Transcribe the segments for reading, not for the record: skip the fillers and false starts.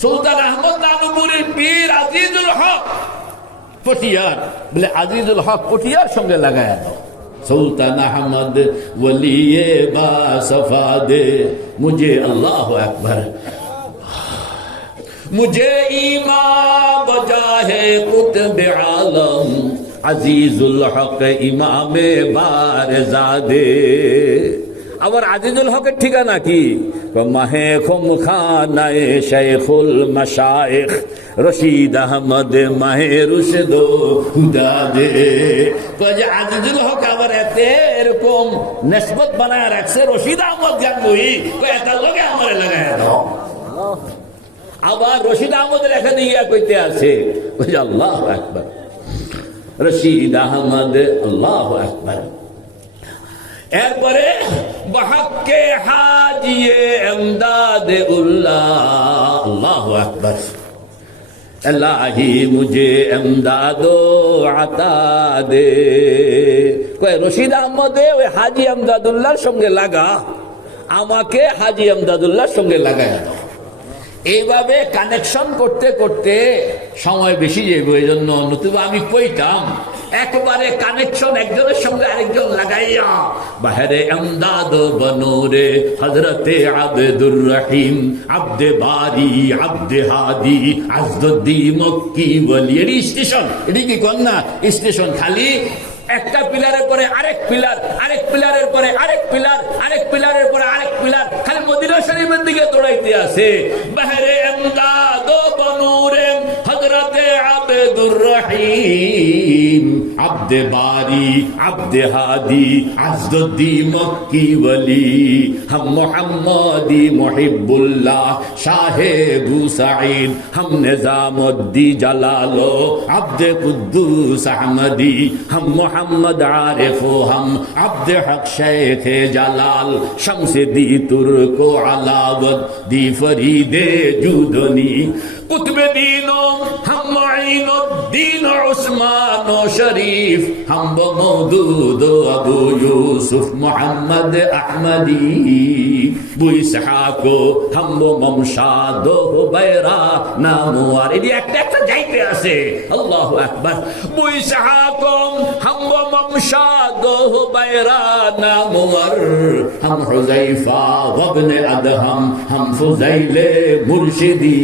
সুলতান আহমদ নানুপুরীর পীর আজিজুল হক পটিয়ার বলে আজিজুল হক পটিয়ার সঙ্গে লাগায় দাও। সুলতান আহমদ ওলিয়ে বা সফা দে মুঝে, আল্লাহু আকবার, मुझे ईमान बजा है कुतुब आलम আজিজুল হক ইমামে বারজাদে। আবার আজিজুল হকের ঠিকানা কি? মাহে খুমখানায়ে শেখুল মাশায়েখ রশিদ আহমদ মাহে রুশদ হুদাদে। আজিজুল হক আবার এতে এরকম নিসবত বানায় রাখছে রশিদ আহমদ গাঙ্গুহি, এত লোকে আমার লাগায় দাও। আবার রশিদ আহমদের এখানে ইয়া কইতে আছে, আল্লাহু আকবার, রশিদ আহমদ, আল্লাহু আকবার। এরপরে বহকে হাজিয়ে এমদাদ উল্লাহ, আল্লাহু আকবার, এলাহি মুঝে এমদাদো আতা দে। কয় রশিদ আহমদে ওই হাজি এমদাদুল্লাহর সঙ্গে লাগা, আমাকে হাজি এমদাদুল্লাহর সঙ্গে লাগায় দাও। এইভাবে কানেকশন করতে করতে সময় বেশি যাবে, এই জন্য নতুবা আমি কইতাম একবারে কানেকশন একজনের সঙ্গে আরেকজন লাগাইয়া বাহারে এমদাদ বনুরে হযরতে আব্দুর রহিম আব্দে বারি আব্দে হাদি আজদুদ্দিন মক্কি ওলি। এটি স্টেশন, এটি কি কন্যা স্টেশন, খালি একটা পিলারের পরে আরেক পিলার, আরেক পিলারের পরে আরেক পিলার, আরেক পিলারের পরে আরেক পিলার, খালি মদিনা শরীফের দিকে দৌড়াইতে আছে। বাহরে এমদাদ বনুরে হযরতে আব্দুর রহিম আব্দে বারি আব্দে হাদি আজদুদ্দিন মক্কি ওলি হাম মুহাম্মদি মুহিব্বুল্লাহ শাহে বুসাইদ হাম নিজামুদ্দিন জালালো আব্দে কুদ্দুস আহমদি হাম মোহাম্মদ আরিফ হাম আব্দে হক শেখ জালাল শমসে দি তুর্কো আলাওয়াত দি ফরিদে জুদনি কুতবে দিনো হাম মুঈনুদ্দিন উসমান শরীফ হাম মওদুদ আবু ইউসুফ মুহাম্মদ আহমদি বুইসহাকো হাম মমশাদ হুবাইরা নামওয়ার। এই একটা একটা যাইতে আছে, আল্লাহু আকবার। বুইসহাকম হাম মমশাদ হুবাইরা নামওয়ার হাম হুযাইফা ওয়াবনে আদহাম হাম ফুযাইলে মুরশিদি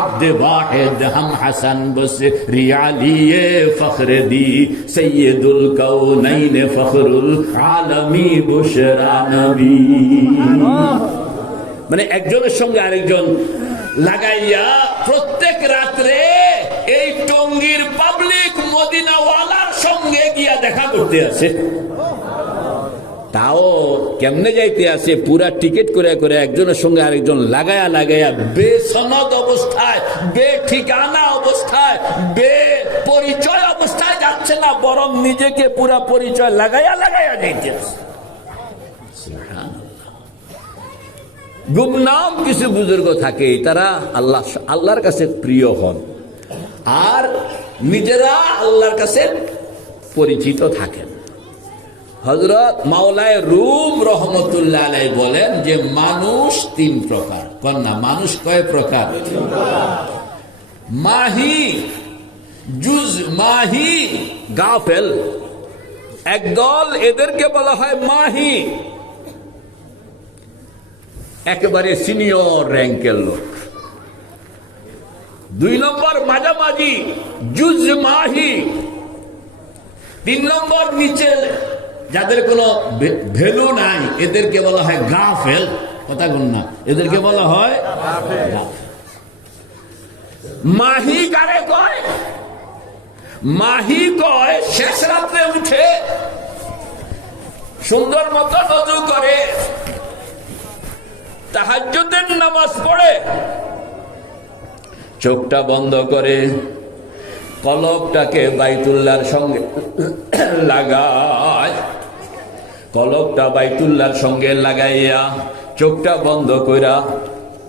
আব্দে ওয়াহিদ হাম হাসান বসরি আলিয়ে ফখরদি সৈয়দুল কাউনাইন ফখরুল আলমী বুশরা নবী। মানে একজনের সঙ্গে আরেকজন লাগাইয়া প্রত্যেক রাত্রে এই টঙ্গীর পাবলিক মদিনাওয়ালার সঙ্গে গিয়া দেখা করতে আছে। তাও কেমনে যাইতে আছে? পুরা টিকিট করে করে একজনের সঙ্গে আরেকজন লাগায়া লাগায়া বেসনদ অবস্থায়, বে ঠিকানা অবস্থায়, বে পরিচয় অবস্থায় যাচ্ছে না, বরং নিজেকে পুরা পরিচয় লাগায়া লাগায়া যাইতে আছে। গুমনাম কিছু বুজুর্গ থাকে, তারা আল্লাহর কাছে প্রিয় হন আর নিজেরা আল্লাহর কাছে পরিচিত থাকেন। হযরত মাওলায় রুম রহমতুল্লাহ আলাইহি বলেন যে মানুষ তিন প্রকার। কন্যা মানুষ কয় প্রকার? মাহি, জুজ মাহি, গাফেল। একদল এদেরকে বলা হয় মাহি, একেবারে সিনিয়র র্যাঙ্কের লোক। দুই নম্বর মাঝামাঝি, জুজ মাহি। তিন নম্বর নিচে যাদের কোনো ভ্যালু নাই, এদেরকে বলা হয় গাফেল। কথা বল না, এদেরকে বলা হয় গাফেল। মাহি কারে কয়? মাহি কয় শেষ রাত্রে উঠে সুন্দর মতো নজু করে, তাহাজ্জুদের নামাজ পড়ে, চোখটা বন্ধ করে, কলবটাকে বাইতুল্লাহর সঙ্গে লাগায়, কলবটা বাইতুল্লাহর সঙ্গে লাগাইয়া চোখটা বন্ধ কইরা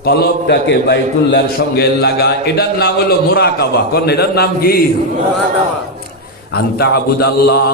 কলবটাকে বাইতুল্লাহর সঙ্গে লাগায়। এটার নাম হলো মুরাকাবা। কোন এটার নাম কি? আনতা আবুদাল্লাহ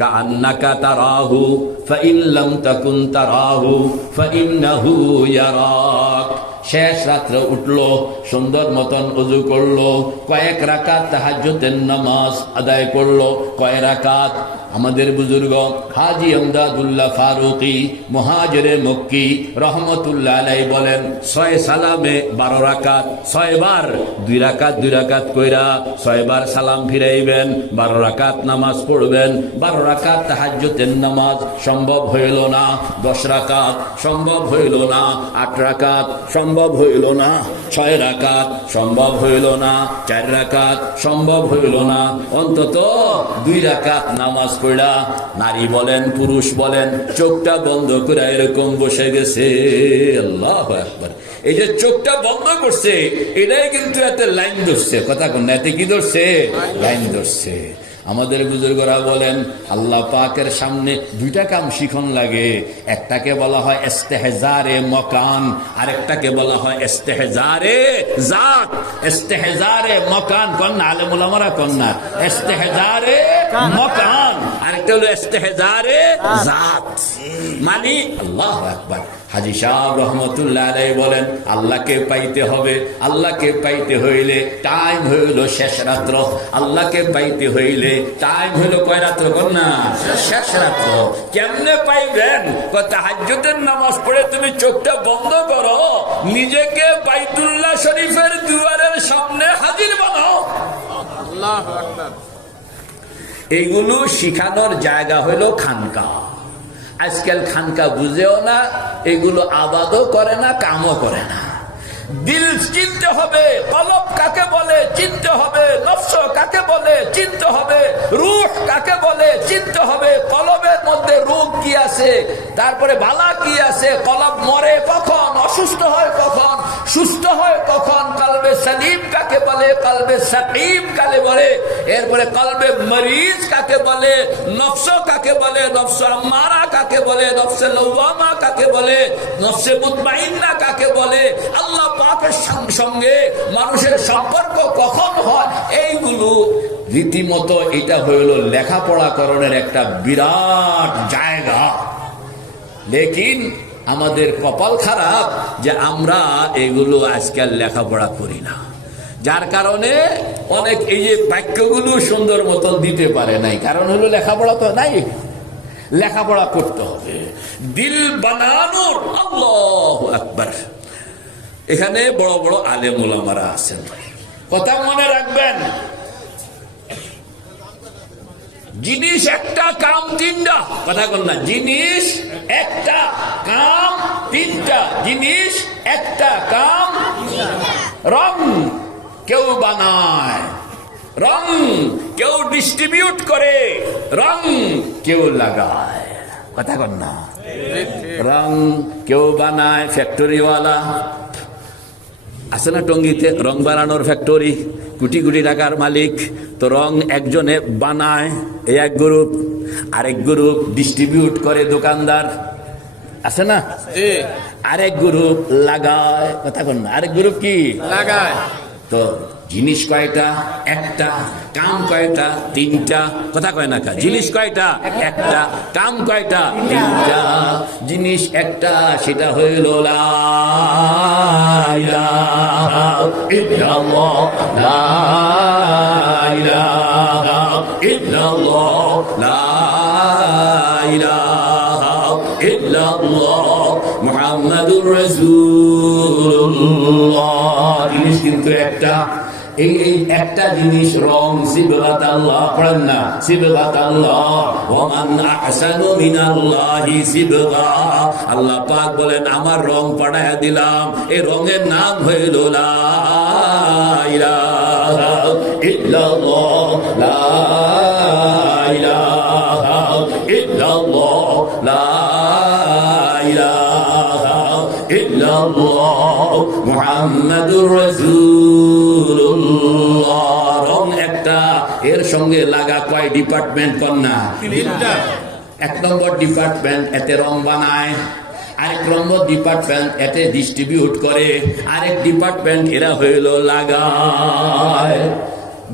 কাআন্নাকা তারাহু ফাইন লাম তাকুন তারাহু ফাইন্নাহু ইয়ারাক। শেষ রাত্রে উঠলো, সুন্দর মতন ওযু করলো, কয়েক রাকাত তাহাজ্জুদের নামাজ আদায় করলো। কয় রাকাত? আমাদের বুজুর্গ হাজী আমদাদুল্লাহ ফারুকী মুহাজিরে মক্কি রহমতুল্লাহ আলাইহি বলেন 6 সালামে 12 রাকাত, 6 বার 2 রাকাত 2 রাকাত কইরা 6 বার সালাম ফিরাইবেন, 12 রাকাত নামাজ পড়বেন। 12 রাকাত তাহাজ্জুদের নামাজ সম্ভব হইল না, 10 রাকাত সম্ভব হইল না, 8 রাকাত সম্ভব হইল না, 6 রাকাত সম্ভব হইল না, 4 রাকাত সম্ভব হইল না, অন্তত 2 রাকাত নামাজ পড়া। নারী বলেন পুরুষ বলেন চোখটা বন্ধ করে এরকম বসে গেছে। আল্লাহু আকবার। এই যে চোখটা বন্ধ করছে এটাই কিন্তু এতে লাইন ধরছে, কথা কোন এতে কি ধরছে? লাইন ধরছে। আমাদের বুজুর্গরা বলেন আল্লাহ পাকের সামনে 2টা কাম শিখন লাগে। একটাকে বলা হয় ইস্তেহজারে মকান, আরেকটাকে বলা হয় ইস্তেহজারে জাত। ইস্তেহজারে মকান কন্যা আলেম উলামারা কন্যা, ইস্তেহজারে মকান আরেকটা হলো ইস্তেহজারে জাত। মানে আল্লাহু আকবার। হাজী সাহেব রহমতুল্লাহ আলাইহি বলেন আল্লাহকে পাইতে হবে, আল্লাহকে পাইতে হইলে টাইম হইল শেষ রাত্র। আল্লাহকে পাইতে হইলে টাইম হইল কয় রাত্র? কন্যা শেষ রাত্র। কেমনে পাইবেন? তাহাজ্জুদের নামাজ পড়ে তুমি চোখটা বন্ধ করো, নিজেকে বাইতুল্লাহ শরীফের দুয়ারের সামনে হাজির বানাও। আল্লাহু আকবার। এইগুলো শিখানোর জায়গা হইল খানকা। আজকাল খানকা বুঝেও না, এগুলো আবাদও করে না, কামও করে না। দিল চিনতে হবে, কলব কাকে বলে চিনতে হবে, নফস কাকে বলে চিনতে হবে, রূহ কাকে বলে চিনতে হবে। কলবের মধ্যে রোগ কি আছে, তারপরে বালা কি আছে, কলব মরে কখন, অসুস্থ হয় কখন, সুস্থ হয় কখন, কলবে সালিম কাকে বলে, কলবে সাকিম কাকে বলে, এরপরে কলবে মরিজ কাকে বলে, নফস কাকে বলে, নফস আম্মারা কাকে বলে, নফসে লওয়ামা কাকে বলে, নফসে মুতমাইন্না কাকে বলে, আল্লাহ পাকের সঙ্গে মানুষের সম্পর্ক কখন হয়, এইগুলো রীতিমতো এটা হইল লেখাপড়া করণের একটা বিরাট জায়গা। লেকিন আমাদের কপাল খারাপ যে আমরা এগুলো আজকাল লেখাপড়া করি না, যার কারণে অনেক এই যে বাক্যগুলো সুন্দর মতন দিতে পারে নাই। কারণ হলো লেখাপড়া তো নাই, লেখাপড়া করতে হবে। দিল বানানোর আল্লাহু আকবার। এখানে বড় বড় আলেম ওলামারা আছেন, কথা মনে রাখবেন। জিনিস একটা, কাম তিনটা, কথা বল না। জিনিস একটা, কাম তিনটা। জিনিস একটা, কাম। রং কেউ বানায়, রং কেউ ডিস্ট্রিবিউট করে, রং কেউ লাগায়, কথা বল না। রং কেউ বানায়, ফ্যাক্টরিওয়ালা আছে না টঙ্গীতে রং বানানোর ফ্যাক্টরি, কোটি কোটি টাকার মালিক। তো রং একজনে বানায়, এই এক গ্রুপ, আরেক গ্রুপ ডিস্ট্রিবিউট করে, দোকানদার আছে না, আরেক গ্রুপ লাগায়, কথা বল না। আরেক গ্রুপ কি লাগায়। তো জিনিস কয়টা? একটা। কাম কয়টা? তিনটা, কথা কয় না। জিনিস কয়টা? একটা। কাম কয়টা? তিনটা। জিনিস একটা, সেটা হইল লা ইলাহা ইল্লাল্লাহ, লা ইলাহা ইল্লাল্লাহ, লা ইলাহা ইল্লাল্লাহ মুহাম্মাদুর রাসূলুল্লাহ। জিনিস কিন্তু একটা। এই একটা জিনিস রং, সিবগাত আল্লাহ, পড়েন না, সিবগাত আল্লাহ। ওয়া মান আহসানু মিনাল্লাহি সিবগা। আল্লাহ পাক বলেন আমার রং পাঠায়া দিলাম, এই রঙের নাম হইল লা ইলাহা ইল্লাল্লাহ, লা ইলাহা ইল্লাল্লাহ, লা ইলাহা ইল্লাল্লাহ মুহাম্মাদুর রাসূলুল্লাহ। রং একটা, এর সঙ্গে লাগা কয় ডিপার্টমেন্ট? কন্যা তিনটা। 1 নম্বর ডিপার্টমেন্ট এতে রং বানায়, আরেক নম্বর ডিপার্টমেন্ট এতে ডিস্ট্রিবিউট করে, আরেক ডিপার্টমেন্ট এরা হইল লাগায়।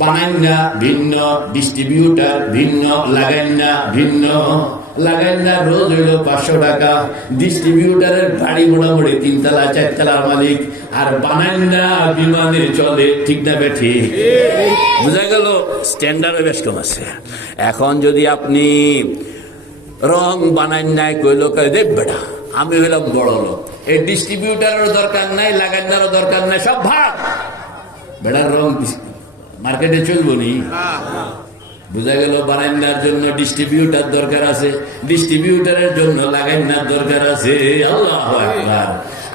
বানান না ভিন্ন, ডিস্ট্রিবিউটার ভিন্ন, লাগান না ভিন্ন। লাগান না রোজ হইল 500 টাকা, ডিস্ট্রিবিউটারের বাড়ি মোটামুটি 3 তলা 4 তলার মালিক, আর বানান না বিমানে চলে, ঠিক না বেঠি? বুঝা গেল? স্ট্যান্ডার্ড বেশ কম আছে। এখন যদি আপনি রং বানান নাই কইলো দেখ বেটা আমি হইলাম বড় লোক, এই ডিস্ট্রিবিউটারের দরকার নাই, লাগান্নারও দরকার নাই, সব ভাগ। বেটার রং মার্কেটে চলবো নি? বুঝা গেল? বানান্নার জন্য ডিস্ট্রিবিউটার দরকার আছে, ডিস্ট্রিবিউটারের জন্য লাগান্নার দরকার আছে। আল্লাহু আকবার।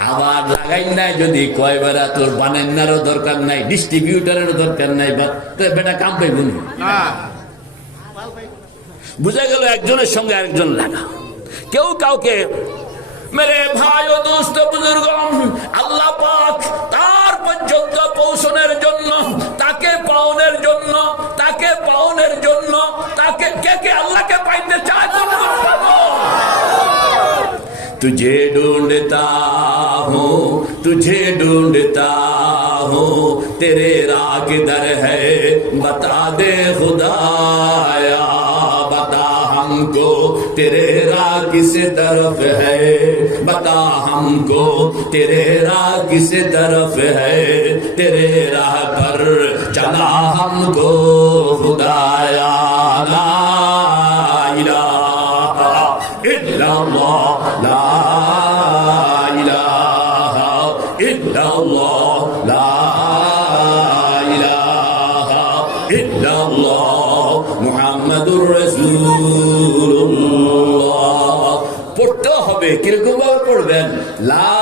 আবার লাগান্নায় যদি কয় বেড়া তোর বানান্নারও দরকার নাই, ডিস্ট্রিবিউটারেরও দরকার নাই, বেটা কাম পাইব না। বুঝা গেল? একজনের সঙ্গে আরেকজন লাগা, কেউ কাউকে। মেরে ভাই ও দোস্ত বুজুর্গ, আল্লাহ পাক তার পর্যন্ত পৌঁছানোর জন্য, তাকে পাওনের জন্য, তাকে পাওনের জন্য, তাকে কে আল্লাহকে পাইতে চায়? तुझे ढूंढता हूँ, तुझे ढूंढता हूँ, तेरे राह किधर है बता दे खुदाया, बता हमको तेरे राह किस तरफ है, बता हमको तेरे राह किस तरफ है, तेरे राह पर चला हमको खुदाया, ला इलाहा इल्लल्लाह, ला इलाहा इल्लल्लाह, ला इलाहा इल्लल्लाह, मुहम्मदुर রাসূলুল্লাহ। পড়তে হবে, কিরকম ভাবে পড়বেন? লা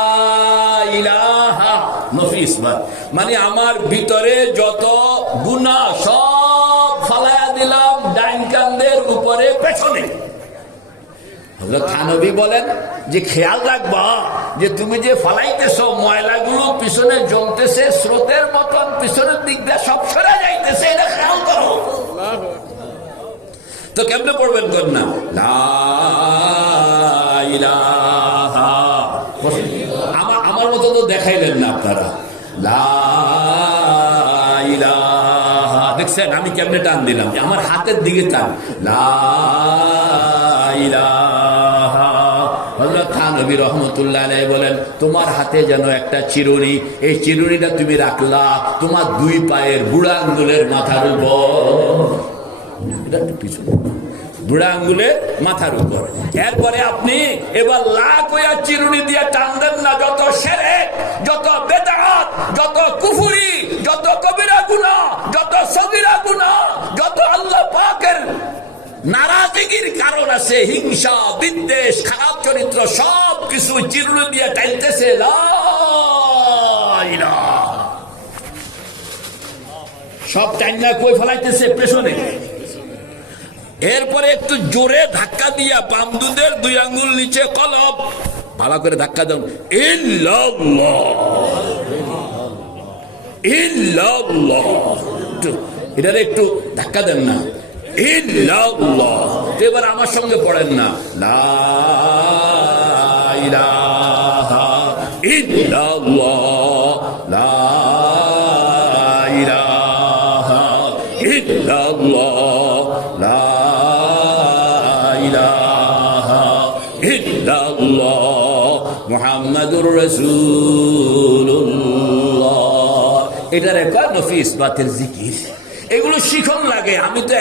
ইলাহা, নফি ইসবাত, মানে আমার ভিতরে যত গুনাহ সব ফালায়া দিলাম ডাইন কান্দের উপরে পেছনে। হযরত থানবী বলেন যে খেয়াল রাখবা যে তুমি যে ফালাইতেছ ময়লাগুলো পিছনে জমতেছে, স্রোতের মতন পিছনের দিক দিয়ে সব সরে যাইতেছে, এটা খেয়াল করো। তো কেমনে পড়বেন? কর না লা ইলাহা, আমার মতো তো দেখাইলেন না আপনারা। লা ইলাহা, দেখছেন আমি কেমনে টান দিলাম? আমার হাতের দিকে টান। লা ইলাহা। হযরত থানবী রাহমাতুল্লাহ আলাইহি বলেন তোমার হাতে যেন একটা চিরুনি, এই চিরুনিটা তুমি রাখলা তোমার 2 পায়ের বুড়া আঙ্গুলের মাথার উপর, এটা একটু পিছনে, বুড়া আঙ্গুলের মাথার উপর। এরপরে আপনি এবার লাখ হইয়া চিরুনি দিয়ে টান দেন না, যত শিরক, যত বেদাত, যত কুফরি, যত কবিরা গুনাহ, যত সগীরা গুনাহ, যত আল্লাহ পাকের নারাজগির কারণ আছে, হিংসা, বিদ্বেষ, খারাপ চরিত্র, সব কিছু চিরুনি দিয়ে টানতেছে। লা ইলাহা, সব টাইনা কই ফেলাইতেছে? পেছনে। এরপরে একটু জোরে ধাক্কা দিয়া বাম দুধের 2 আঙ্গুল নিচে কলব ভালো করে ধাক্কা দাও। ইল্লাল্লাহ, ইল্লাল্লাহ, এটারে একটু ধাক্কা দেন না। ইল্লাল্লাহ। এবার আমার সঙ্গে পড়েন না, লা ইলাহা ইল্লাল্লাহ, লা ইলাহা ইল্লাল্লাহ, লা ইলাহা ইল্লাল্লাহ, মুহাম্মাদুর রাসূলুল্লাহ। এটারে কয় নফি ইসবাতের জিকির। এগুলো শিখন লাগে। আমি তো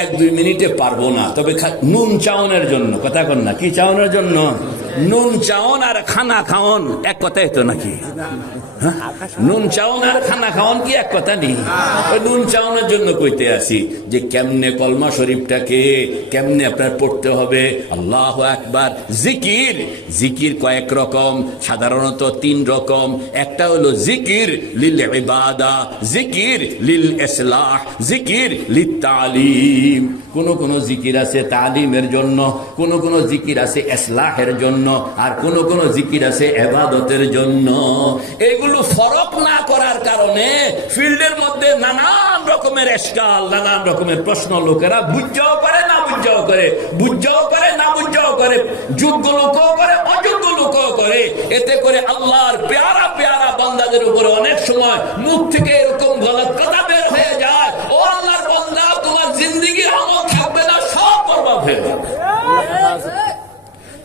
1-2 মিনিটে পারবো না, তবে নুন চাওনের জন্য, কথা কন না, কি চাওনের জন্য? নুন চাওন আর খানা খাওন এক কথাই তো নাকি? নুন চাওন আর খানা খাওন কি এক কথা নেই? নুন চাওনের জন্য কইতে আসি যে কেমনে কলমা শরীফটাকে কেমনে আপনার পড়তে হবে। আল্লাহু আকবার। জিকির, জিকির কয়েক রকম, সাধারণত 3 রকম। একটা হলো জিকির লিল ইবাদা, জিকির লিল ইসলাহ, জিকির লিত তালিম। কোন জিকির আছে তালিমের জন্য, কোন জিকির আছে ইসলাহের জন্য, আর কোন জিকির আছে ইবাদতের জন্য। এগুলো ফরক না করার কারণে ফিল্ডের মধ্যে নানান রকমের এশকাল, নানান রকমের প্রশ্ন লোকেরা বুঝাও করে না বুঝাও করে, বুঝাও করে না বুঝাও করে, যোগ্য লোকও করে অযোগ্য লোকও করে। এতে করে আল্লাহর পেয়ারা পেয়ারা বান্দাদের উপরে অনেক সময় মুখ থেকে এরকম গলত কথা বের হয়ে যায়, হয়ে যাবে।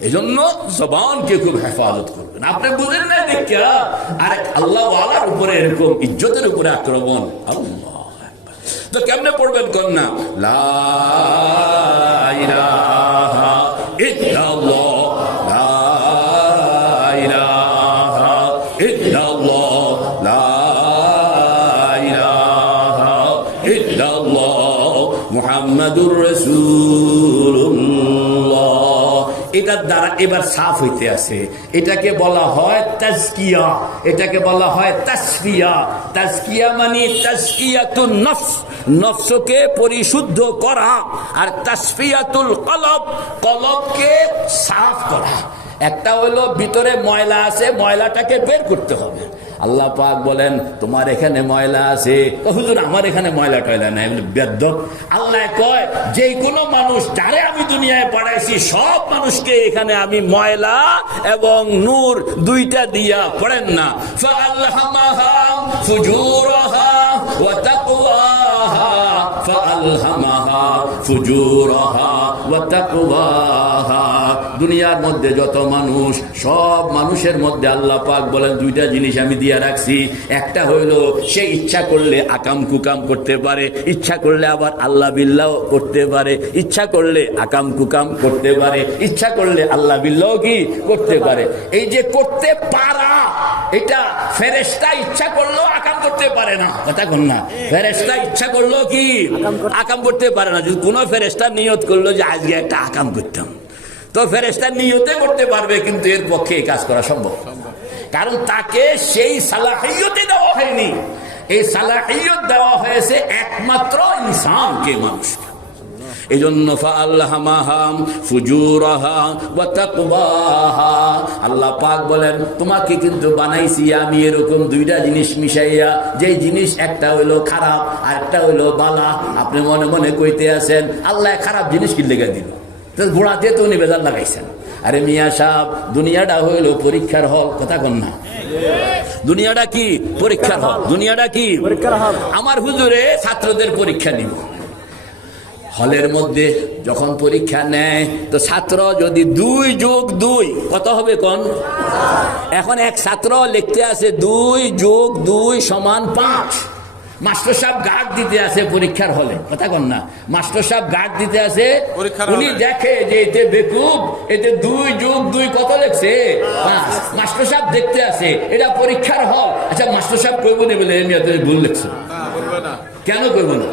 এই জন্য জবানকে খুব হেফাজত করবেন। আপনি বুঝেন না দেখা আর আল্লাহ ওয়ালার উপরে এরকম ইজ্জতের উপরে আক্রমণ, আল্লাহ তো কেমনে পড়বেন কন্যা? লা ইলাহা ইল্লাল্লাহ, লা ইলাহা ইল্লাল্লাহ, লা ইলাহা ইল্লাল্লাহ মুহাম্মাদুর রাসূলুল্লাহ। এটার দ্বারা এবার সাফ হইতে আছে। এটাকে বলা হয় তাজকিয়া, এটাকে বলা হয় তাসফিয়া। তাজকিয়া মানে তাজকিয়াতুন নফস, নফসকে পরিশুদ্ধ করা, আর তাসফিয়াতুল কলব, কলবকে সাফ করা। একটা হলো ভিতরে ময়লা আছে, ময়লাটাকে বের করতে হবে। আল্লাহ পাক বলেন তোমার এখানে ময়লা আছে, হুজুর আমার এখানে ময়লা টয়লা নাই, বেদ্যপ। আল্লাহ কয় যে কোনো মানুষ যারে আমি দুনিয়ায় পাঠাইছি সব মানুষকে এখানে আমি ময়লা এবং নূর দুইটা দিয়া, পড়েন না, ফাআলহামাহা ফুজুরাহা ওয়া তাকওয়াহা, ফাআলহামাহা ফুজুরাহা ওয়া তাকওয়াহা। দুনিয়ার মধ্যে যত মানুষ, সব মানুষের মধ্যে আল্লাহ পাক বলেন দুইটা জিনিস আমি দিয়া রাখছি। একটা হইল সে ইচ্ছা করলে আকাম কুকাম করতে পারে, ইচ্ছা করলে আবার আল্লাহ বিল্লাহ করতে পারে, ইচ্ছা করলে আকাম কুকাম করতে পারে, ইচ্ছা করলে আল্লাহ বিল্লাহ কি করতে পারে। এই যে করতে পারা, এটা ফেরেশতা ইচ্ছা করলেও আকাম করতে পারে না, কথা কোন না? ফেরেশতা ইচ্ছা করলেও কি আকাম করতে পারে না। যদি কোনো ফেরেশতা নিয়ত করলো যে আজকে একটা আকাম করতাম, তো ফেরেশতা নিয়তে করতে পারবে, কিন্তু এর পক্ষে এই কাজ করা সম্ভব, কারণ তাকে সেই সালাহিয়তে দেওয়া হয়নি। এই সালাহিয়ত দেওয়া হয়েছে একমাত্র ইনসানকে, মানুষকে। এই জন্য ফাআলহামাহা ফুজুরাহা ওয়া তাকওয়াহা, আল্লাহ পাক বলেন তোমাকে কিন্তু বানাইছি আমি এরকম দুইটা জিনিস মিশাইয়া, যেই জিনিস একটা হইলো খারাপ আর একটা হইলো বালা। আপনি মনে মনে কইতে আছেন আল্লাহ খারাপ জিনিস কি লেগে দিল, ঘোড়া দিয়ে তো উনি বেজার লাগাইছেন। আরে মিয়া সাহেব, দুনিয়াটা হইল পরীক্ষার হল, কথা কন না? দুনিয়াটা কি পরীক্ষার হল, দুনিয়াটা কি পরীক্ষার হল। আমার হুজুরে ছাত্রদের পরীক্ষা নিব, হলের মধ্যে যখন পরীক্ষা নেয় তো ছাত্র যদি 2+2 কত হবে কোন? এখন এক ছাত্র লিখতে আছে 2+2 = 5। মাস্টার সাহেব গার্ড দিতে আছে পরীক্ষার হলে, কথা কন না? মাস্টার সাহেব গার্ড দিতে আছে, উনি দেখে যে এতে বেকুব, এতে 2+2 কত লিখছে? 5। মাস্টার সাহেব দেখতে আছে, এটা পরীক্ষার হল। আচ্ছা মাস্টার সাহেব কইব না বলে এমনি এত ভুল লিখছে, কেন কইব না?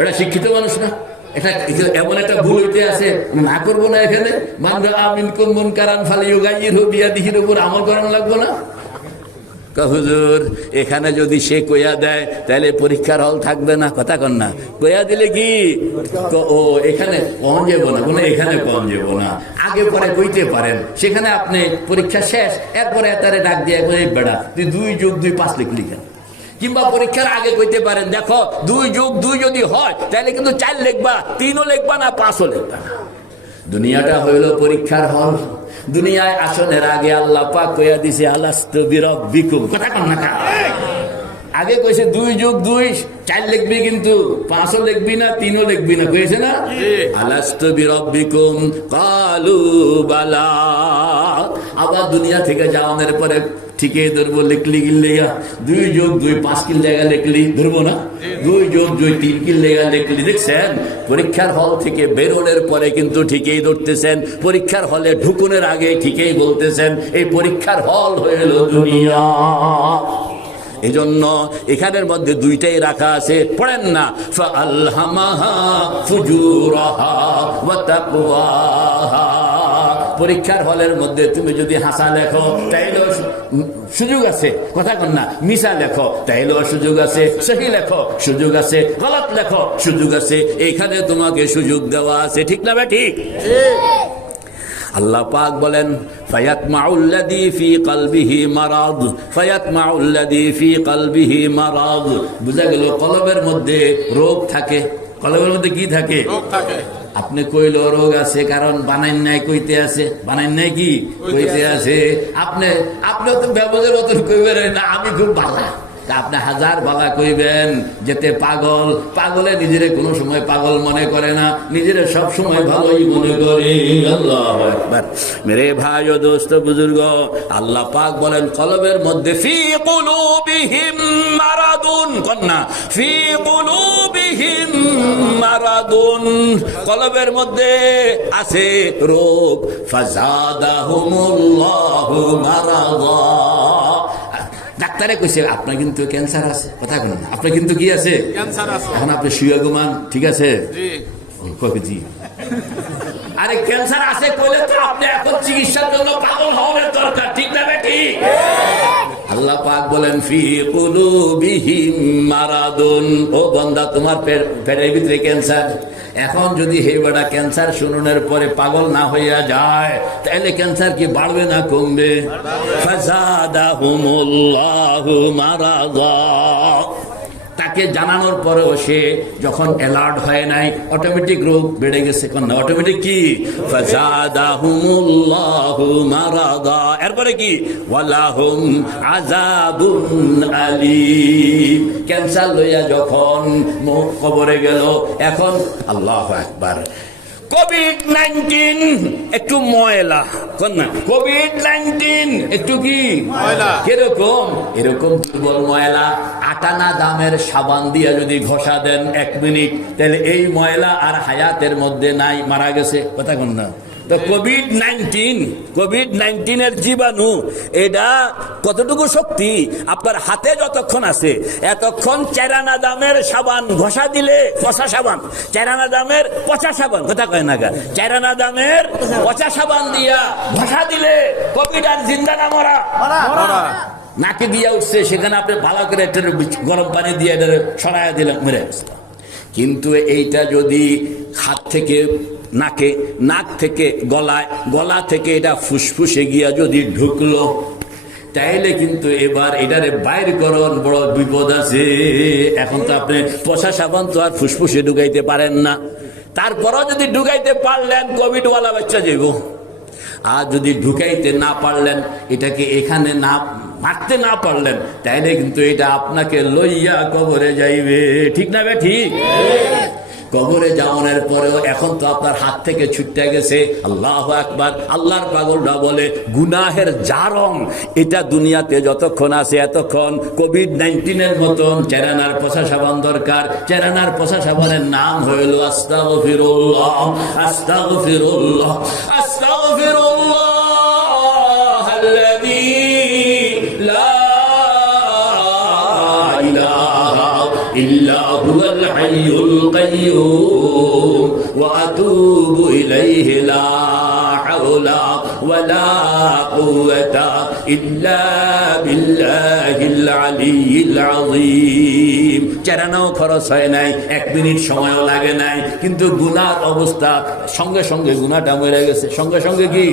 এটা শিক্ষিত মানুষ না? এটা এমন একটা ভুল হইতে আছে, না করবো না? এখানে মান রাআ মিনকুম মুনকারান ফালিয়ুগাইয়িরহু বিয়াদিহির উপর আমল করানো লাগবো না? হুজুর এখানে যদি সে কইয়া দেয় তাহলে পরীক্ষার হল থাকবে না, কথা কন না? কইয়া দিলে কি ও এখানে কম যাব না, কোনো এখানে কম যাব না, আগে পরে কইতে পারেন। সেখানে আপনি পরীক্ষা শেষ, এরপরে তারে ডাক দিয়ে বেড়া তুই 2+2 5 লিখলি কেন? কিংবা পরীক্ষার আগে কইতে পারেন দেখো 2+2 যদি হয় তাহলে কিন্তু 4 লিখবা, 3ও লিখবা না, 5ও লিখবা না। দুনিয়াটা হইল পরীক্ষার হল। দুনিয়ায় আসনের আগে আল্লাহ পাক কইয়া দিছে আলাস্তু বিরাব্বিকুম, কথা কন না? আগে কইছে 2+2 4 লিখবি, কিন্তু 5ও লিখবি না, 3ও লিখবি না, কইছে না? আলাস্তু বিরাব্বিকুম ক্বালু বালা। আবার দুনিয়া থেকে যাওয়ার পরে ঠিকই ধরবো, লিখলি গিল্লেগা 2+2 5 কিল জায়গা লিখলি, ধরবো না? 2+2 3 কিল জায়গা লিখলি। দেখছেন পরীক্ষার হল থেকে বেরোনোর পরে কিন্তু ঠিকই ধরতেছেন, পরীক্ষার হলে ঢুকুনের আগে ঠিকই বলতেছেন এই পরীক্ষার হল হইল দুনিয়া। এজন্য এখানের মধ্যে দুইটাই রাখা আছে, পড়েন না? ফাআলহামাহা ফুজুরাহা ওয়া তাকওয়াহা। পরীক্ষার হলের মধ্যে তুমি যদি হাসা লেখো তাইলেও সুযোগ আছে, কথা কন না? মিশা লেখো তাইলেও সুযোগ আছে, সহি লেখো সুযোগ আছে, গলত লেখো সুযোগ আছে, এইখানে তোমাকে সুযোগ দেওয়া আছে, ঠিক না বে ঠিক? আল্লাহ পাক বলেন ফায়াতমাউল্লাযী ফী কলবিহি মারাদ, ফায়াতমাউল্লাযী ফী কলবিহি মারাদ। বুঝা গেল কলবের মধ্যে রোগ থাকে। কলবের মধ্যে কি থাকে? রোগ থাকে। আপনি কইল রোগ আছে, কারণ বানাইন নাই কইতে আছে, বানাইন নাই কি কইতে আছে। আপনিও তো ব্যবহারের মতন কইবেন না আমি খুব ভালো, আপনি হাজার বালা কইবেন যেতে পাগল, পাগলে নিজেরে কোনো সময় পাগল মনে করে না, নিজেরে সব সময় ভালোই মনে করে। আল্লাহু আকবার। মেরে ভাই ও দোস্ত বুজুর্গ, আল্লাহ পাক বলেন কলবের মধ্যে ফি কুলুবিহিম মারাদুন, কন্না ফি কুলুবিহিম মারাদুন, কলবের মধ্যে আছে রোগ, ফাযাদাহুমুল্লাহু মারাদা। ডাক্তারে কইছে আপনার কিন্তু ক্যান্সার আছে, কথা বলেন আপনার কিন্তু কি আছে, ক্যান্সার আছে। এখন আপনি শুয়ে ঘুমান, ঠিক আছে জি, আরে ক্যান্সার আছে কইলে তো আপনি এখন চিকিৎসার জন্য পাগল হওয়ার দরকার, ঠিক না বেটি? আল্লাহ পাক বলেন ফি কুলুবিহিম মারাদুন, ও বান্দা তোমার পেটের ভিতরে ক্যান্সার। এখন যদি হে বেটা ক্যান্সার শুনানোর পরে পাগল না হইয়া যায়, তাহলে ক্যান্সার কি বাড়বে না কমবে? ফাযাদাহুমুল্লাহু মারাদা। তাকে জানানোর পরেও সে যখন অ্যালার্ট হয় নাই, অটোমেটিক রোগ বেড়ে গেছে, কোন অটোমেটিক কি ফাযাদাহুমুল্লাহু মারাদা। এরপরে কি ওয়ালাহুম আযাবুন আলীম, ক্যান্সার লইয়া যখন কবরে গেল, এখন আল্লাহু আকবার কোভিড-19 একটু ময়লা, কোন না কোভিড-19 একটু কি ময়লা, কিরকম এরকম দুর্বল ময়লা। আটানা দামের সাবান দিয়া যদি ঘষা দেন 1 মিনিট, তাহলে এই ময়লা আর হায়াতের মধ্যে নাই, মারা গেছে, কথা কোন না? তো কোভিড-19 এর জীবাণু এটা কতটুকু শক্তি আপনার হাতে যতক্ষণ আছে এতক্ষণ চেরানা দামের সাবান ঘষা দিলে, পচা সাবান, চেরানা দামের পচা সাবান, কথা কয় না, চেরানা দামের পচা সাবান দিয়া ঘষা দিলে কোভিড আর জিন্দা না মরা? নাকে দিয়া উঠছে, সেখানে আপনি ভালো করে গরম পানি দিয়ে সরাইয়া দিলেন, মরে গেছে। কিন্তু এইটা যদি হাত থেকে নাকে, নাক থেকে গলায়, গলা থেকে এটা ফুসফুসে গিয়া যদি ঢুকলো, তাইলে কিন্তু এবার এটারে বাইর করন বড় বিপদ আছে। এখন তো আপনি পচা সাবান তো আর ফুসফুসে ঢুকাইতে পারেন না, তারপরও যদি ঢুকাইতে পারলেন কোভিড ওয়ালা বাচ্চা যাইব। আর যদি ঢুকাইতে না পারলেন, এটাকে এখানে না মারতে না পারলেন, তাইলে কিন্তু এটা আপনাকে লইয়া কবরে যাইবে, ঠিক না বে ঠিক? কবরে যাওয়ার পরেও এখন তো আপনার হাত থেকে ছুটে গেছে। আল্লাহু আকবার। আল্লাহর পাগলরা বলে গুনাহের জারম এটা দুনিয়াতে যতক্ষণ আছে এতক্ষণ কোভিড-19 এর মতন চেরানার পচা সাবান দরকার। চেরানার পচা সাবানের নাম হইল আস্তাগফিরুল্লাহ, আস্তাগফিরুল্লাহ, আস্তাগফিরুল্লাহ আল্লাযী লা ইলাহা ইল্লা হুয়াল হাইয়ুল কাইয়্যুম ওয়া আতুবু ইলাইহি লা হাওলা ওয়ালা কুওয়াতা ইল্লা বিল্লাহিল আলিয়্যিল আযীম। চেরানাও খরচ হয় নাই, 1 মিনিট সময়ও লাগে নাই, কিন্তু গুনার অবস্থা সঙ্গে সঙ্গে গুনাহটা মরে গেছে। সঙ্গে সঙ্গে কি?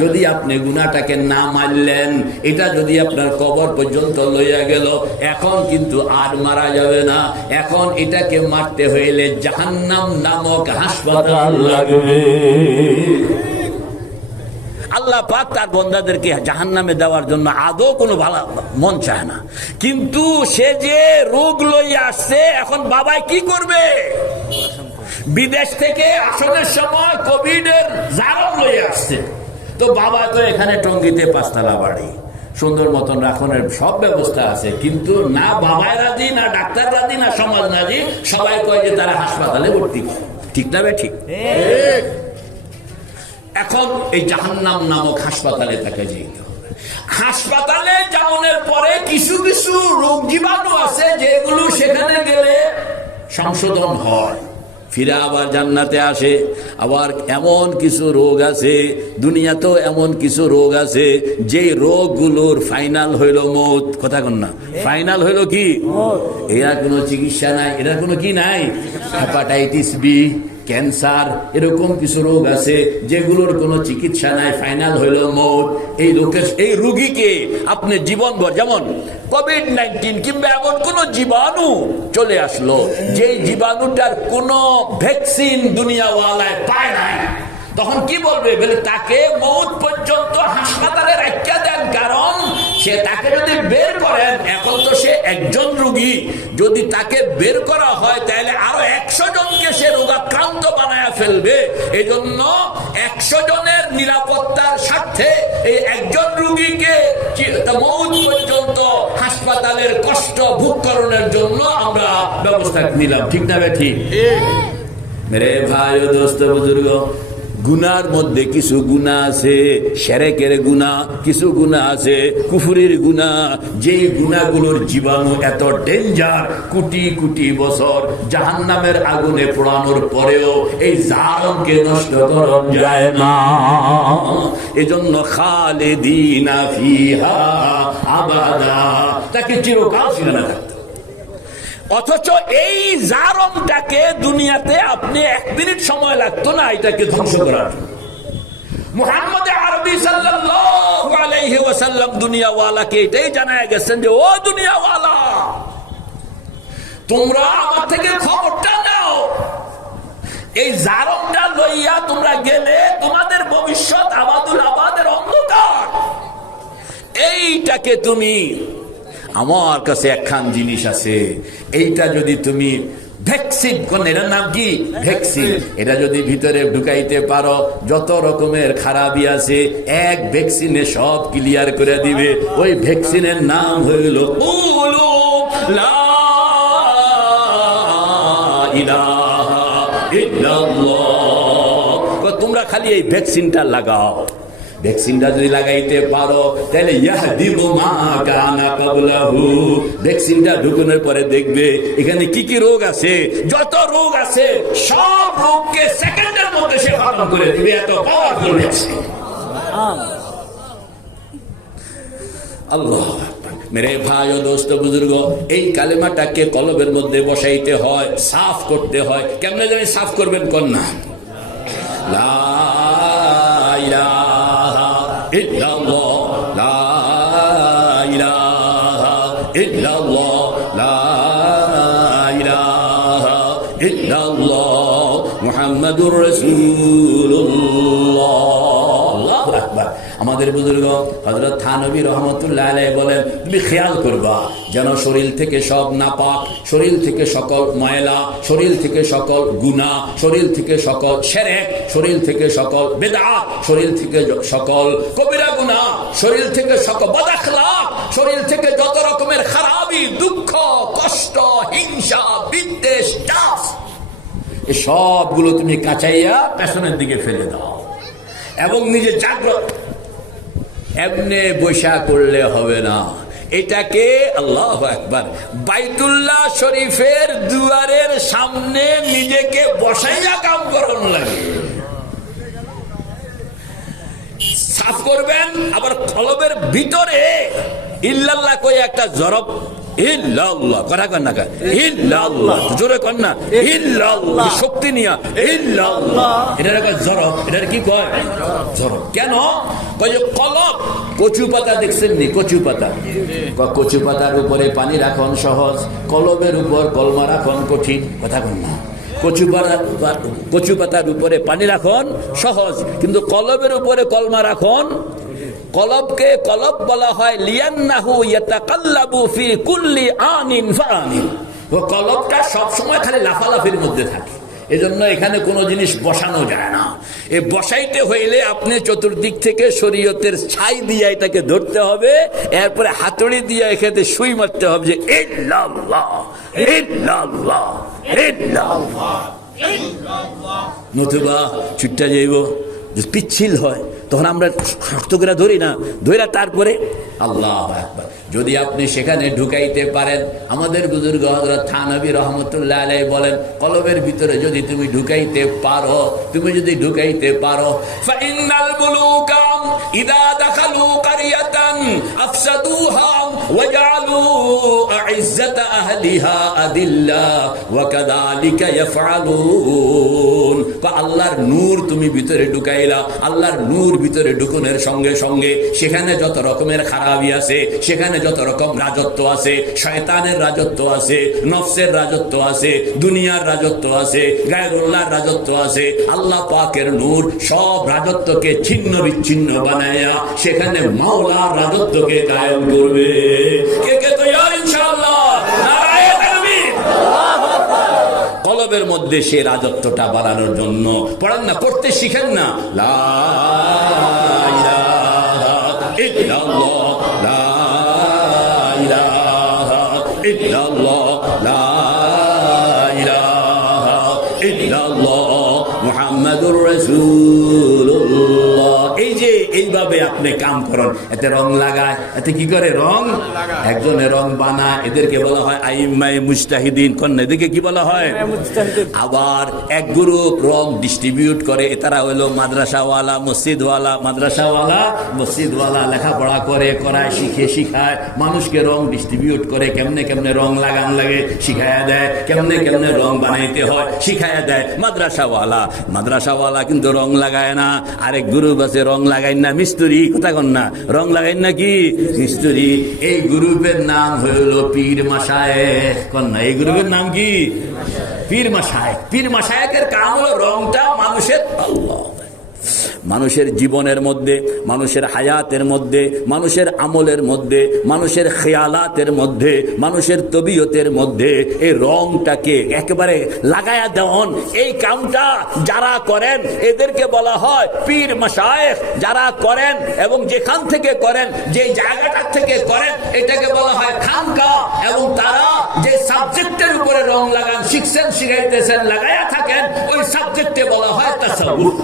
যদি আপনি গুনাহটাকে না মানলেন, এটা যদি আপনার কবর পর্যন্ত লইয়া গেল, এখন কিন্তু আর মারা যাবে না। এখন এটাকে মারতে হইলে জাহান্নাম নামক হাসপাতাল লাগবে। আল্লাহ পাক তার বান্দাদেরকে জাহান্নামে দেওয়ার জন্য আদৌ কোনো ভালো মন চায় না। কিন্তু সে যে রোগ লইয়া আসছে, এখন বাবাই কি করবে? বিদেশ থেকে আসনের সময় কোভিডের জারম লইয়া আসছে, তো বাবা তো এখানে টঙ্গিতে 5 তলা বাড়ি, সুন্দর মতন রাখনের সব ব্যবস্থা আছে, কিন্তু না বাবাই রাজি, না ডাক্তার রাজি, না সমাজ রাজি। সবাই কয় যে তারা হাসপাতালে ভর্তি, ঠিক না? ঠিক। এখন এই জাহান্নাম নামক হাসপাতালে তাকে যেতে হবে। হাসপাতালে যাওয়ার পরে কিছু কিছু রোগ জীবাণু আছে যেগুলো সেখানে গেলে সংশোধন হয়, ফিরে আবার জান্নাতে আসে। আবার এমন কিছু রোগ আছে দুনিয়াতেও, এমন কিছু রোগ আছে যে রোগগুলোর ফাইনাল হইল মৌত, কথা কন না? ফাইনাল হইল কি? এরা কোনো চিকিৎসা নাই, এরা কোনো কি নাই? হেপাটাইটিস বি, ক্যান্সার, এরকম কিছু রোগ আছে যেগুলোর কোনো চিকিৎসা নাই, ফাইনাল হইল মৌত। এই লোকের, এই রোগীকে আপনি জীবনভর, যেমন কোভিড-19 কিংবা এমন কোন জীবাণু চলে আসলো যে জীবাণুটার কোনো ভ্যাকসিন দুনিয়াওয়ালায় পায় নাই, তখন কি বলবে? বলে তাকে মৌত পর্যন্ত হাসপাতালে রাখিয়া দেন, কারণ সে তাকে যদি বের করেন, এখন তো সে একজন রোগী, যদি তাকে বের করা হয় তাহলে আরো 100 জনকে সে রোগাক্রান্ত বানায় ফেলবে। এই জন্য 100 জনের নিরাপত্তার স্বার্থে এই একজন রোগীকে মৌত পর্যন্ত হাসপাতালের কষ্ট ভোগ করানোর জন্য আমরা ব্যবস্থা নিলাম। ঠিক না ঠিক? মেরে ভাই ও দোস্ত বুজুর্গ, গুনার মধ্যে কিছু গুনাহ আছে, শিরকের গুনাহ, কিছু গুনাহ আছে কুফরের গুনাহ। যেই গুনাহগুলোর জীবাণু এত ডেঞ্জার, কোটি কোটি বছর জাহান্নামের আগুনে পোড়ানোর পরেও এই জারমকে নষ্ট করা যায় না। এজন্য খালিদিনা ফিহা আবাদা, তাকে চিরকাল সেখানে থাকতে। অথচ এই জারমটাকে দুনিয়াতে আপনি 1 মিনিট সময় লাগতো না এটাকে ধ্বংস করার জন্য। মুহাম্মদ আরবি সাল্লাল্লাহু আলাইহি ওয়াসাল্লাম দুনিয়াওয়ালাকে এটাই জানায় গেছেন যে, ও দুনিয়াওয়ালা, তোমরা আমার থেকে খবরটা নাও। এই জারমটা লইয়া তোমরা গেলে তোমাদের ভবিষ্যৎ আবাদুল আবাদের অন্ধকার। এইটাকে তুমি, আমার কাছে একখান জিনিস আছে, এইটা যদি তুমি ভ্যাকসিন, কোন এটার নাম কি ভ্যাকসিন, এটা যদি ভিতরে ঢুকাইতে পারো, যত রকমের খারাপই আছে এক ভ্যাকসিনে সব ক্লিয়ার করে দিবে। ওই ভ্যাকসিনের নাম হইল কুলু লা ইলাহা ইল্লাল্লাহ। তোমরা খালি এই ভ্যাকসিনটা লাগাও। ভ্যাকসিনটা যদি লাগাইতে পারো তাহলে ইয়াহদিমু মা কানা ক্বাবলাহু, ভ্যাকসিনটা ঢুকানোর পরে দেখবে এখানে কি কি রোগ আছে, যত রোগ আছে সব রোগকে সেকেন্ডের মধ্যে সে খতম করে দিবে। এত পাওয়ারফুল ভ্যাকসিন। আল্লাহু আকবার। মেরে ভাই ও দোস্ত বুজুর্গ, এই কালেমাটাকে কলবের মধ্যে বসাইতে হয়, সাফ করতে হয়। কেমনে জানি সাফ করবেন? কন্যা লা ইলাহা ইল্লাল্লাহ, লা ইলাহা ইল্লাল্লাহ, লা ইলাহা ইল্লাল্লাহ মুহাম্মাদুর রাসূলুল্লাহ। আল্লাহু আকবার। আমাদের বুজুর্গ হযরত থানবী রহমাতুল্লাহ আলাইহি বলেন, তুমি খেয়াল করবা যেন শরীর থেকে সব নাপাক, শরীর থেকে সকল ময়লা, শরীর থেকে সকল গুনাহ, শরীর থেকে সকল শিরক, শরীর থেকে সকল বিদআত, শরীর থেকে সকল কবিরা গুনাহ, শরীর থেকে সকল বদআখলাক, শরীর থেকে যত রকমের খারাপি, দুঃখ, কষ্ট, হিংসা, বিদ্বেষ, চাপ, এই সবগুলো তুমি কাচাইয়া পেছনের দিকে ফেলে দাও এবং নিজে জাগ্রত। এমনি বৈশা করলে হবে না, এটাকে আল্লাহু আকবার বাইতুল্লাহ শরীফের দুয়ারের সামনে নিজেকে বসাইয়া কাম করন লাগে। সাফ করবেন, আবার কলবের ভিতরে ইল্লাল্লাহ কই একটা জরব, ইল্লাল্লাহ কথা কন না, ইল্লাল্লাহ জোরে কন না, ইল্লাল্লাহ শক্তি নিয়া ইল্লাল্লাহ, এটার একটা জরব। এটার কি কয়? জরব। কেন কয় যে কলব, কচু পাতা দেখছেন নি? কচু পাতা, কচু পাতার উপরে পানি রাখন সহজ, কলবের উপর কলমা রাখন কঠিন। কথা কন না, কচু পাতার উপরে পানি রাখন সহজ, কিন্তু কলবের উপরে কলমা রাখন। কলবকে কলব বলা হয় লিয়ান্নাহু ইয়াতাকাল্লাবু ফি কুল্লি আনিন ফানিন। ও কলবটা সব সময় খালি লাফালাফির মধ্যে থাকে, এজন্য এখানে কোনো জিনিস বসানো যায় না। এ বসাইতে হইলে আপনি চতুর্দিক থেকে শরীয়তের ছাই দিয়ে এটাকে ধরতে হবে, এরপরে হাতুড়ি দিয়ে এখানে সুই মারতে হবে যে ইল্লাল্লাহ ইল্লাল্লাহ ইল্লাল্লাহ। নতুবা ছুটটা যাইব, পিচ্ছিল হয়, তখন আমরা শক্ত করে ধরি না, ধরে তারপরে আল্লাহু আকবার। যদি আপনি সেখানে ঢুকাইতে পারেন, আমাদের বুজুর্গ হযরত থানবী রহমাতুল্লাহ আলাইহি বলেন, কলবের ভিতরে যদি তুমি ঢুকাইতে পারো, তুমি যদি ঢুকাইতে পারো, ফাইনাল মুলুকা ইদা দাখালু কারিয়াতান আফসাদুহা ওয়াজআলু আইজ্জাতা আহলিহা আদিল্লা ওয়া কাযালিকা ইয়াফআলুন। আল্লাহর নূর তুমি ভিতরে ঢুকাইলা, আল্লাহর নূর ভিতরে ঢুকুনের সঙ্গে সঙ্গে সেখানে যত রকমের খারাপি আছে, সেখানে যত রকম রাজত্ব আছে, শয়তানের রাজত্ব আছে, নফসের রাজত্ব আছে, দুনিয়ার রাজত্ব আছে, গায়রুল্লাহর রাজত্ব আছে, আল্লাহ পাকের নূর সব রাজত্বকে ছিন্ন বিচ্ছিন্ন বানায়া সেখানে মাওলার রাজত্বকে কায়েম করবে। কে কে তৈয়ার ইনশাআল্লাহ? নারায়ে তাকবীর। কলবের মধ্যে সে রাজত্বটা বাড়ানোর জন্য পড়েন না, পড়তে শিখেন না, লা ইলাহা ইল্লাল্লাহ, লা ইলাহা ইল্লাল্লাহ, লা ইলাহা ইল্লাল্লাহ মুহাম্মাদুর রাসূলুল্লাহ। এই যে এইভাবে আপনি কাম করেন, এতে রং লাগায়, এতে কি করে রং, একজনে রং বানায়, এদেরকে বলা হয় আইম্মায়ে মুজতাহিদিন। কন্যা এদেরকে কি বলা হয়? আবার এক গ্রুপ রং ডিস্ট্রিবিউট করে, তারা হলো মাদ্রাসাওয়ালা, মসজিদওয়ালা। মাদ্রাসাওয়ালা মসজিদওয়ালা লেখাপড়া করে, করায়, শিখে, শিখায়, মানুষকে রং ডিস্ট্রিবিউট করে, কেমনে কেমনে রং লাগান লাগে শিখায়া দেয়, কেমনে কেমনে রং বানাইতে হয় শিখায়া দেয় মাদ্রাসাওয়ালা। মাদ্রাসাওয়ালা কিন্তু রং লাগায় না। আরেক গ্রুপ আছে রং লাগাই না, মিস্ত্রি। কথা কন না, রং লাগাই না কি মিস্ত্রি। এই গ্রুপের নাম হইল পীর মাশায়েখ। কন্যা এই গ্রুপের নাম কি? পীর মাশায়েখ। পীর মাশায়েখের কাম হলো রংটা মানুষের, আল্লাহ, মানুষের জীবনের মধ্যে, মানুষের হায়াতের মধ্যে, মানুষের আমলের মধ্যে, মানুষের খেয়ালাতের মধ্যে, মানুষের তবিয়তের মধ্যে এই রংটাকে একেবারে লাগায়া দেওয়ান। এই কামটা যারা করেন এদেরকে বলা হয় পীর মাশায়েখ। যারা করেন এবং যেখান থেকে করেন, যে জায়গাটা থেকে করেন, এটাকে বলা হয় খানকা। এবং তারা যে সাবজেক্টের উপরে রং লাগান, শিখছেন, শিখাইতেছেন, লাগায়া থাকেন, ওই সাবজেক্টে বলা হয় তাসাউফ।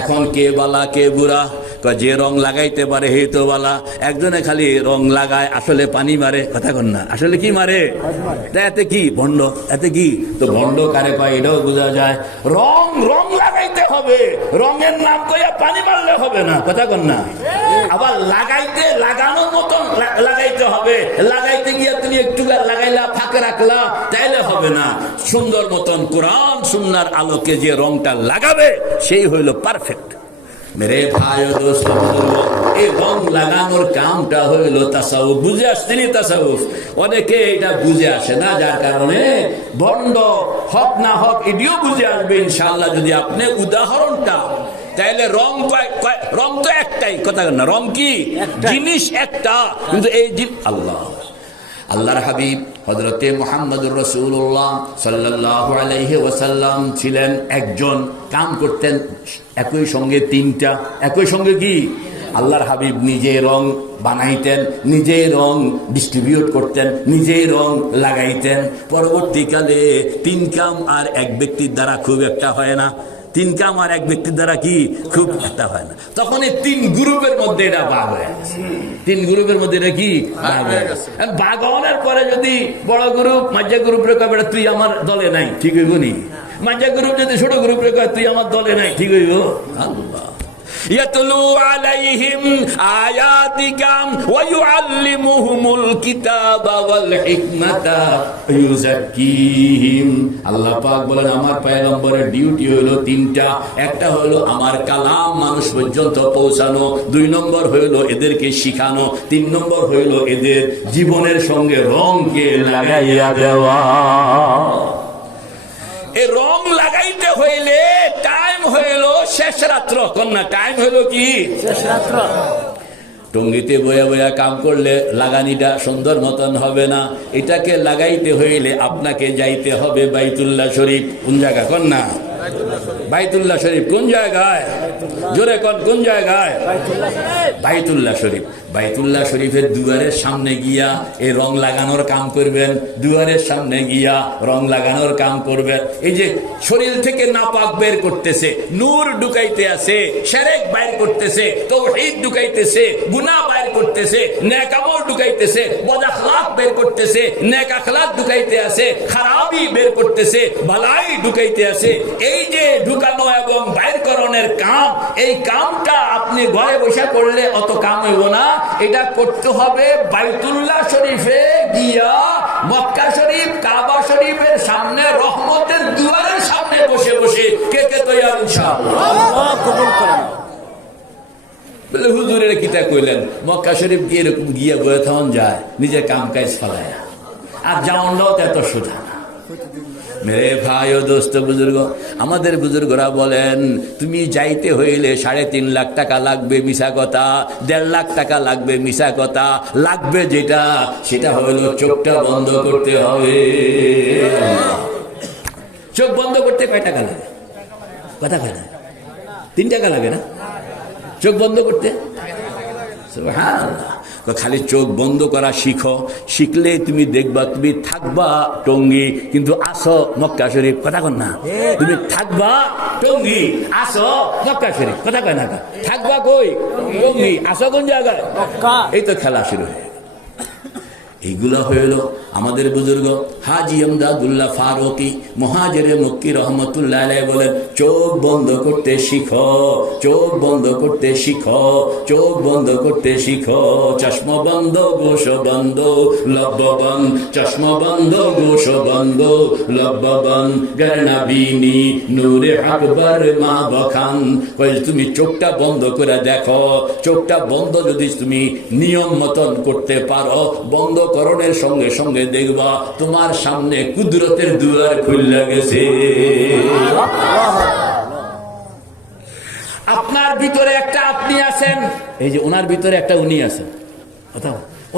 এখন কে বালা কে বুড়া? যে রং লাগাইতে পারে হে তো বালা। একজনে খালি রং লাগায়, আসলে পানি মারে। কথা কন না, আসলে কি মারে? এতে কি ভণ্ড? এতে কি তো ভণ্ড কারে কয় এটাও বোঝা যায়। রং রং লাগাইতে হবে, রঙের নাম কইয়া পানি মারলে হবে না। কথা কন না। আবার লাগাইতে লাগানোর মতন লাগাইতে হবে। লাগাইতে গিয়ে তুমি একটু লাগাইলা, ফাঁকে রাখলা, তাইলে হবে না। সুন্দর মতন কোরআন সুন্নাহর আলোকে যে রংটা লাগাবে সেই হইল পারফেক্ট। মেরে ভাই ও দোস্ত, এই রং লাগানোর কামটা হইল তাসাউফ। বুঝে আসছেনি তাসাউফ? অনেকে এটা বুঝে আসে না, যার কারণে বন্ড হক না হক এটিও বুঝে আসবে ইনশাআল্লাহ যদি আপনি উদাহরণটা। তাইলে রং রং তো একটাই। কথা না, রং কি জিনিস একটা, কিন্তু এই আল্লাহর হাবিব হযরতে মুহাম্মদুর রাসূলুল্লাহ সাল্লাল্লাহু আলাইহি ওয়াসাল্লাম ছিলেন একজন, কাম করতেন একই সঙ্গে তিনটা। একই সঙ্গে কি? আল্লাহর হাবিব নিজে রং বানাইতেন, নিজে রং ডিস্ট্রিবিউট করতেন, নিজে রং লাগাইতেন। পরবর্তীকালে তিন কাম আর এক ব্যক্তির দ্বারা খুব একটা হয় না। তিন কাম আর এক ব্যক্তির দ্বারা কি খুব একটা হয় না। তখন এই তিন গ্রুপের মধ্যে এটা ভাগ হয়ে গেছে। তিন গ্রুপের মধ্যে এটা কি ভাগ হয়ে গেছে। ভাগ হওয়ার পরে যদি বড় গ্রুপ মাঝা গ্রুপ রে কবে তুই আমার দলে নাই, ঠিক হইব নি? মাঝা গ্রুপ যদি ছোট গ্রুপ রে কয় তুই আমার দলে নাই, ঠিক হইব? আল্লাহ ইয়াতলু আলাইহিম আয়াতিকা ওয়া ইউআল্লিমুহুমুল কিতাবা ওয়াল হিকমাতা ওয়া ইউযাক্কিহিম। আল্লাহ পাক বলেন আমার পয়গম্বরের ডিউটি হলো তিনটা। একটা হলো আমার কালাম মানুষ পর্যন্ত পৌঁছানো, দুই নম্বর হলো এদেরকে শিখানো, তিন নম্বর হলো এদের জীবনের সঙ্গে রংকে লাগাইয়া দেওয়া। এই রং লাগাইতে হইলে টাইম হইল শেষ রাত্র। কন্যা টাইম হইল কি শেষ রাত্র। টঙ্গিতে বয়া বয়া কাম করলে লাগানিটা সুন্দর মতন হবে না। এটাকে লাগাইতে হইলে আপনাকে যাইতে হবে বাইতুল্লাহ শরীফ। কোন জায়গা কন্যা? বাইতুল্লাহ শরীফ। কোন জায়গায়? জোরে কোন কোন জায়গায়? বাইতুল্লাহ শরীফ। বাইতুল্লাহ শরীফের দুয়ারের সামনে গিয়া এই রং লাগানোর কাম করবেন। দুয়ারের সামনে গিয়া রং লাগানোর কাম করবেন। এই যে শরীর থেকে নাপাক বের করতেছে, নূর ঢুকাইতে আছে, শিরক বাইর করতেছে, তাওহীদ ঢুকাইতেছে, গুনাহ বাইর করতেছে, নেক আমল ঢুকাইতেছে, বদ আখলাক বের করতেছে, নেক আখলাক ঢুকাইতে আছে, খারাপি বের করতেছে, ভালাই ঢুকাইতে আছে। এই যে ঢুকানো এবং বাইর করণের কাম, এই কামটা আপনি ঘরে বসে করলে অত কাম হইব না। এটা করতে হবে বাইতুল্লাহ শরীফে গিয়া, মক্কা শরীফ, কাবা শরীফের সামনে, রহমতের দুয়ারের সামনে বসে বসে। কে কে তৈয়ার ইনশাআল্লাহ। আল্লাহ কবুল করেন। বলে হুজুরের কিতা কইলেন, মক্কা শরীফ গিয়ে এরকম গিয়ে বয়ে থাউন যায় নিজের কাম কাজ ফেলায়, আর যাওয়াটাও তো এত সোজা না। মেরে ভাই ও দোস্ত বুজুর্গ, আমাদের বুজুর্গরা বলেন তুমি যাইতে হইলে 3.5 লাখ টাকা লাগবে, মিশা কথা। 1.5 লাখ টাকা লাগবে, মিশা কথা। লাগবে যেটা, সেটা হইলো চোখটা বন্ধ করতে হবে। চোখ বন্ধ করতে কয় টাকা লাগে? কথা কয় না, 3 টাকা লাগে না চোখ বন্ধ করতে? সুবহানাল্লাহ। খালি চোখ বন্ধ করা শিখো, শিখলে তুমি দেখবা তুমি থাকবা টঙ্গী কিন্তু আসো মক্কা শরীফ। কথা কন না, তুমি থাকবা টঙ্গী আসো মক্কা শরীফ। কথা কয় না, থাকবা কই? টঙ্গী, আসো কোন জায়গায়? মক্কা। এই তো খেলা শুরু হয়ে গেল। এইগুলো হইল আমাদের বুজুর্গ হাজি আমদাদুল্লাহ ফারুকি মুহাজিরে মক্কি রহমতুল্লাহ আলাইহি বলেন, চোখ বন্ধ করতে শিখো, চোখ বন্ধ করতে শিখো, চোখ বন্ধ করতে শিখো। চশমা বন্ধ গোশ বন্ধ লব্ব বন্ধ, চশমা বন্ধ গোশ বন্ধ লব্ব বন্ধ, গরনাবিনী নূরে আকবর মা বখান। তুমি চোখটা বন্ধ করে দেখো, চোখটা বন্ধ যদি তুমি নিয়ম মতন করতে পারো, বন্ধ করণের সঙ্গে সঙ্গে দেখবা তোমার সামনে কুদরতের দুয়ার খুলে গেছে। আপনার ভিতরে একটা আপনি আছেন, এই যে ওনার ভিতরে একটা উনি আছেন,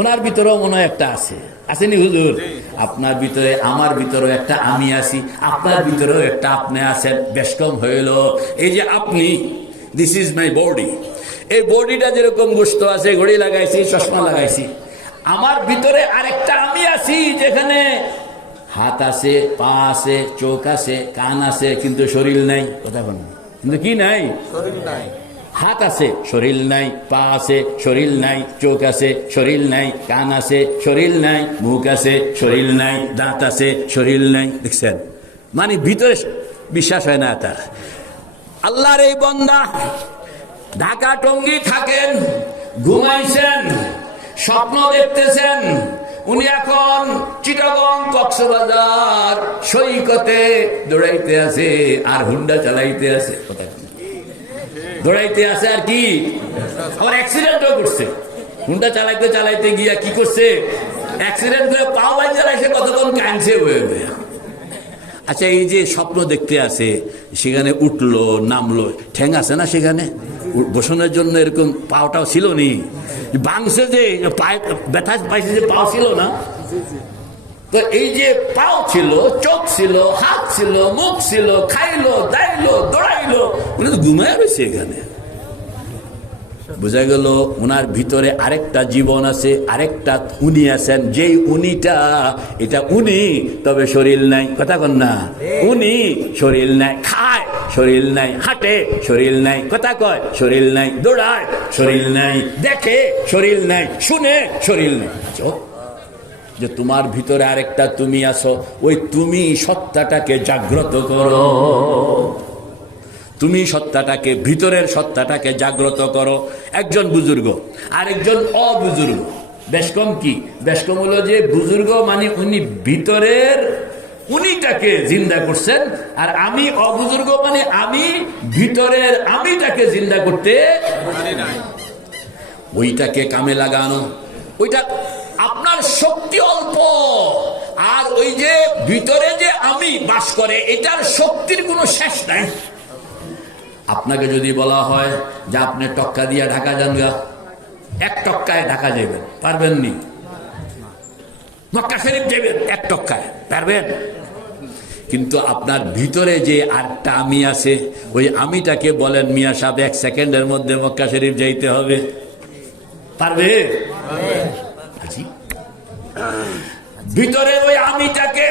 ওনার ভিতরেও মনে হয় একটা আছে, আসেনি হুজুর? আপনার ভিতরে, আমার ভিতরেও একটা আমি আছি, আপনার ভিতরেও একটা আপনি আছেন। বেশ কম হইল এই যে আপনি, দিস ইজ মাই বডি। এই বডিটা যেরকম গোশত আছে, ঘড়ি লাগাইছি, চশমা লাগাইছি, আমার ভিতরে আরেকটা আমি আছি, যেখানে হাত আছে, পা আছে, চোখ আছে, কান আছে, কিন্তু শরীর নাই। কথা বলেন, কিন্তু কি নাই? শরীর নাই। হাত আছে, শরীর নাই, পা আছে, শরীর নাই, চোখ আছে, শরীর নাই, কান আছে, শরীর নাই, মুখ আছে, শরীর নাই, দাঁত আছে, শরীর নাই। দেখছেন, মানে ভিতরে বিশ্বাস হয় না তার। আল্লাহর এই বান্দা ঢাকা টঙ্গী থাকেন, ঘুমাইছেন, স্বপ্ন দেখতেছেন, উনি এখন চিটাগং কক্সবাজার সৈকতে দৌড়াইতে আছে আর হুন্ডা চালাইতে আছে। দৌড়াইতে আছে আর কি, আবার অ্যাক্সিডেন্টও করছে। হুন্ডা চালাইতে চালাইতে গিয়া কি করছে, অ্যাক্সিডেন্ট করে পাও বাই চালাইছে, কতক্ষণ কাঁদছে হয়ে। আচ্ছা, এই যে স্বপ্ন দেখতে আছে, সেখানে উঠলো নামলো, ঠ্যাং আছে না সেখানে বসানোর জন্য? এরকম পাওটাও ছিল নি, বাংছে যে পায়ে ব্যথা পাইছে, যে পাও ছিল না। তো এই যে পাও ছিল, চোখ ছিল, হাত ছিল, মুখ ছিল, খাইলো, দাইলো, দৌড়াইলো, উনি তো ঘুমায় রয়েছে এখানে। বোঝা গেল ওনার ভিতরে আরেকটা জীবন আছে, আরেকটা উনি আছেন। যেই উনিটা, এটা উনি, তবে শরীর নাই। কথা কন না, উনি শরীর নাই, খায় শরীর নাই, হাঁটে শরীর নাই, কথা কয় শরীর নাই, দৌড়ায় শরীর নাই, দেখে শরীর নাই, শুনে শরীর নাই। যে তোমার ভিতরে আরেকটা তুমি আছো, ওই তুমি সত্তাটাকে জাগ্রত করো, তুমি সত্তাটাকে, ভিতরের সত্তাটাকে জাগ্রত করো। একজন বুজুর্গ, আরেকজন অবুজুর্গ। বেশ কম কি? বেশ কম হলো যে বুজুর্গ মানে উনি ভিতরের উনিটাকে জিন্দা করছেন, আর আমি অবুজুর্গ মানে আমি ভিতরের আমিটাকে জিন্দা করতে, ওইটাকে কামে লাগানো। ওইটা আপনার শক্তি অল্প, আর ওই যে ভিতরে যে আমি বাস করে, এটার শক্তির কোনো শেষ নাই। আপনাকে যদি বলা হয় যে আপনি টক্কা দিয়ে ঢাকা যান গা, 1 টক্কায় ঢাকা যাবেন, পারবেন নি? মক্কা শরীফ যাবেন 1 টক্কায়, পারবেন? কিন্তু আপনার ভিতরে যে আরেকটা আমি আছে, ওই আমিটাকে বলেন মিয়া সাহেব 1 সেকেন্ডের মধ্যে মক্কা শরীফ যাইতে হবে, পারবে? ভিতরে ওই আমিটাকে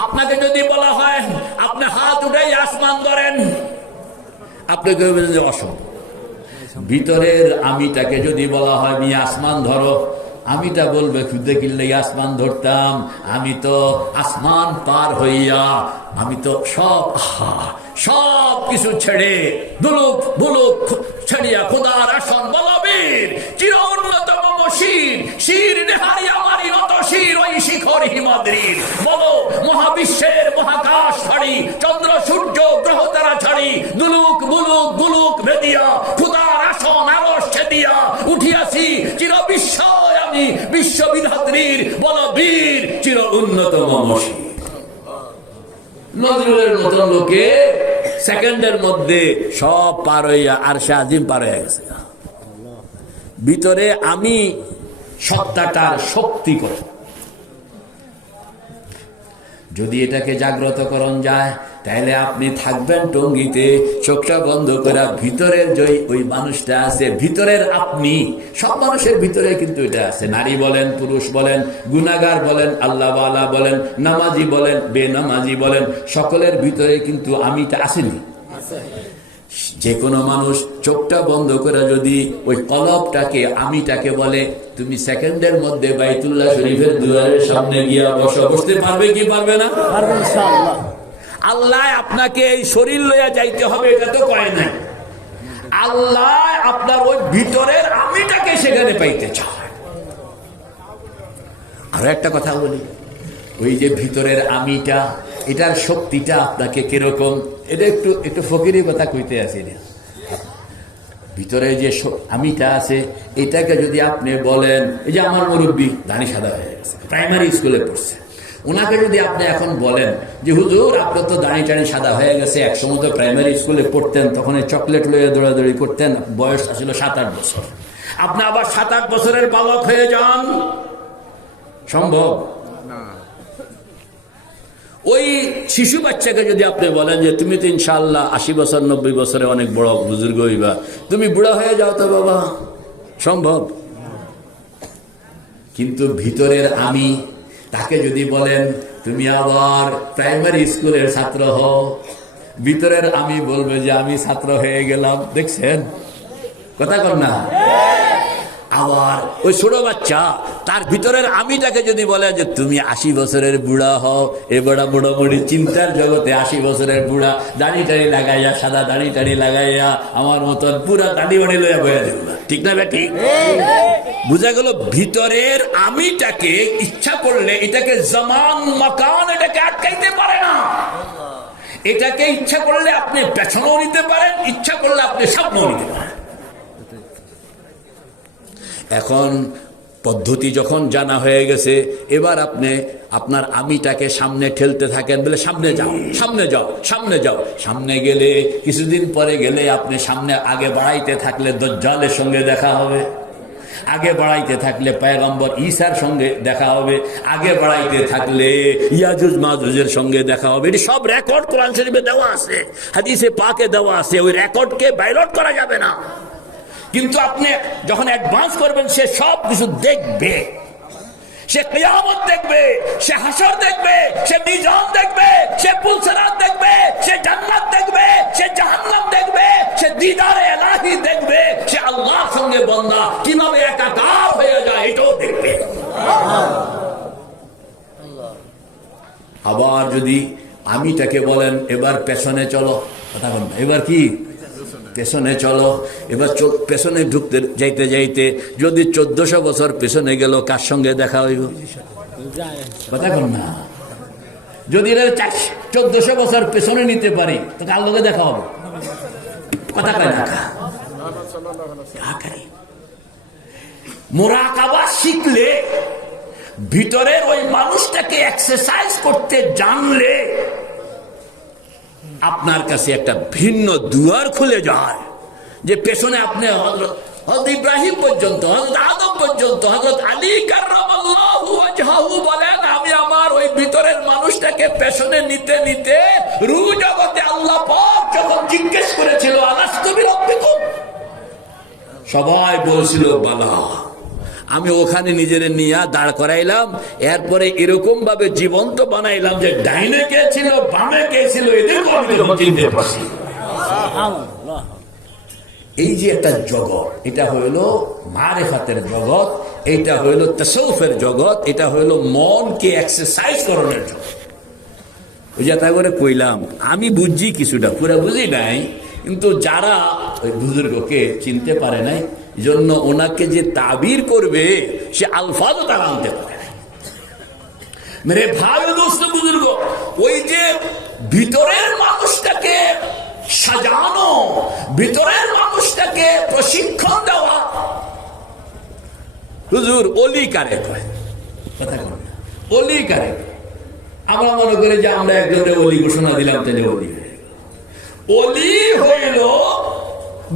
আপনাকে যদি বলা হয় আপনি হাত উঠাই আসমান ধরেন, আপনি কইবেন যে অসম্ভব। ভিতরের আমিটাকে যদি বলা হয় মিয়া আসমান ধরো, আমিটা বলবে খুদে কিনলে আসমান ধরতাম, আমি তো আসমান পার হইয়া, আমি তো সব কিছু ছেড়ে দুলুক বুলুক ছাড়িয়া খোদার আসন বলবীর চির উন্নতম মশির শির নেহারি আমারই নত শির ওই শিখর হিমাদ্রির। বলো মহাবিশ্বের মহাকাশ ছাড়ি, চন্দ্র সূর্য গ্রহ তারা ছাড়ি, দুলুক বিস্ময় আমি বিশ্ববিধাত্রীর বলবীর চির উন্নত মমসী। নজরুলের মতো লোকে সেকেন্ডের মধ্যে সব পার হইয়া আরশে আজিম পার হয়ে গেছে। ভিতরে আমি সত্তাটার শক্তি করে যদি এটাকে জাগ্রত করণ যায়, তাহলে আপনি থাকবেন টঙ্গিতে চোখটা বন্ধ করে, ভিতরের যে ওই মানুষটা আছে, ভিতরের আপনি, সব মানুষের ভিতরে কিন্তু এটা আছে। নারী বলেন, পুরুষ বলেন, গুনাহগার বলেন, আল্লাহওয়ালা বলেন, নামাজি বলেন, বেনামাজি বলেন, সকলের ভিতরে কিন্তু আমিটা আসেনি। যে কোনো মানুষ চোখটা বন্ধ করে যদি ওই কলবটাকে, আমিটাকে বলে, তুমি সেকেন্ডের মধ্যে বাইতুল্লাহ শরীফের দুয়ারের সামনে গিয়া বসতে পারবে কি পারবে না? পারবে ইনশাআল্লাহ। আল্লাহ আপনাকে এই শরীর লইয়া যাইতে হবে এটা তো কয় নাই। আল্লাহ আপনার ওই ভিতরের আমিটাকে সেখানে পাইতে চায়। আরো একটা কথা বলি, ওই যে ভিতরের আমিটা, এটার শক্তিটা আপনাকে কিরকম, এটা একটু একটু ফকিরি কথা কইতে আছে। ভিতরে যে আমিটা আছে, এটাকে যদি আপনি বলেন, এই যে আমার মুরব্বী দাড়ি সাদা হয়ে গেছে, প্রাইমারি স্কুলে পড়ছে, ওনাকে যদি আপনি এখন বলেন যে হুজুর আপনার তো দাড়ি টাড়ি সাদা হয়ে গেছে, একসময় তো প্রাইমারি স্কুলে পড়তেন, তখন চকলেট লইয়া দৌড়াদৌড়ি করতেন, বয়স ছিল 7-8 বছর, আপনি আবার 7-8 বছরের বালক হয়ে যান, সম্ভব? ওই শিশু বাচ্চাকে যদি আপনি বলেন যে তুমি তো ইনশাআল্লাহ 80 বছর 90 বছরে অনেক বড় বুজুর্গ হইবা, তুমি বুড়া হয়ে যাও তো বাবা, সম্ভব? কিন্তু ভিতরের আমি, তাকে যদি বলেন তুমি আবার প্রাইমারি স্কুলের ছাত্র হও, ভিতরের আমি বলবে যে আমি ছাত্র হয়ে গেলাম। দেখছেন কথা কর না? আবার ওই ছোট বাচ্চা, তার ভিতরের আমিটাকে যদি বলে যে তুমি 80 বছরের বুড়া হও, এ বড়া মোটামুটি চিন্তার জগতে 80 বছরের বুড়া, দাড়ি টাড়ি লাগাইয়া, সাদা দাড়ি টাড়ি লাগাইয়া আমার মতন পুরা দাড়ি বাড়ি লইয়া বয়া দেব না, ঠিক না বেটি? বুঝা গেল ভিতরের আমিটাকে ইচ্ছা করলে এটাকে জমান মাকান এটাকে আটকাইতে পারে না। এটাকে ইচ্ছা করলে আপনি পেছনেও নিতে পারেন, ইচ্ছা করলে আপনি সামনেও নিতে পারেন। এখন পদ্ধতি যখন জানা হয়ে গেছে, এবার আপনি আপনার আমিটাকে সামনে ঠেলতে থাকেন, বলে সামনে যাও, সামনে যাও, সামনে যাও। সামনে গেলে কিছুদিন পরে গেলে আপনি সামনে আগে বাড়াইতে থাকলে দজ্জালের সঙ্গে দেখা হবে, আগে বাড়াইতে থাকলে পয়গম্বর ঈসার সঙ্গে দেখা হবে, আগে বাড়াইতে থাকলে ইয়াজুজ মাজুজের সঙ্গে দেখা হবে। এটি সব রেকর্ড কোরআন শরীফে দেওয়া আছে, হাদিসে পাকে দেওয়া আছে, ওই রেকর্ডকে বাইলট করা যাবে না। কিন্তু আপনি যখন অ্যাডভান্স করবেন, সে সব কিছু দেখবে, সে কিয়ামত দেখবে, সে হাসর দেখবে, সে মিজান দেখবে, সে পুলসিরাত দেখবে, সে জান্নাত দেখবে, সে জাহান্নাম দেখবে, সে দিদারে ইলাহি দেখবে, সে আল্লাহর সঙ্গে বান্দা কিভাবে একাকার হয়ে যায় এটাও দেখবে। আবার যদি আমিটাকে বলেন এবার পেছনে চলো, কথা বল না, এবার কি পেছনে চলো, এবার পেছনে ঢুকতে যাইতে যাইতে যদি 1400 বছর পেছনে গেল, কার সঙ্গে দেখা হইব? কথা বল না। যদি 1400 বছর পেছনে নিতে পারি, তো কার লগে দেখা হবে? কথা কয় না। মুরাকাবা শিখলে, ভিতরের ওই মানুষটাকে এক্সারসাইজ করতে জানলে, আপনার কাছে একটা ভিন্ন দুয়ার খুলে যায়, যে পেছনে আপনি হযরত ইব্রাহিম পর্যন্ত, হযরত আদম পর্যন্ত, হযরত আলী কাররামাল্লাহু ওয়াজহাহু বলেন, আমি আমার ওই ভিতরের মানুষটাকে পেছনে নিতে নিতে রূহ জগতে আল্লাহ পাক যখন জিজ্ঞেস করেছিল আলাস্তু বিরাব্বিকুম, সবাই বলছিল বালা। আমি ওখানে নিজের নিয়ে দাঁড় করাইলাম, এরপরে এরকম ভাবে জীবন্ত বানাইলাম যে ডাইনে কে ছিল, বামে কে ছিল, এদেরকে আমি চিনতে পারছি। এই যে একটা জগৎ, এটা হইল মারিফাতের জগৎ, এটা হইল তাসাউফের জগৎ, এটা হইল মনকে এক্সারসাইজ করানোর জগৎ। ওই যে তাই করে কইলাম, আমি বুঝছি কিছুটা, পুরা বুঝি নাই, কিন্তু যারা ওই বুজুর্গকে চিনতে পারে নাই, জন্য ওনাকে যে তাবির করবে সে আলফাজও তারা আনতে পারে না। মেরে ভাই দোস্ত বুজুর্গ, ওই যে ভিতরের মানুষটাকে সাজানো, বানানো, ভিতরের মানুষটাকে প্রশিক্ষণ দেওয়া, হুজুর অলি কারে কয়? কথা কন, অলি কারে? আমরা মনে করি যে আমরা একজনের অলি ঘোষণা দিলাম, তাহলে অলি হয়ে গেল। অলি হইল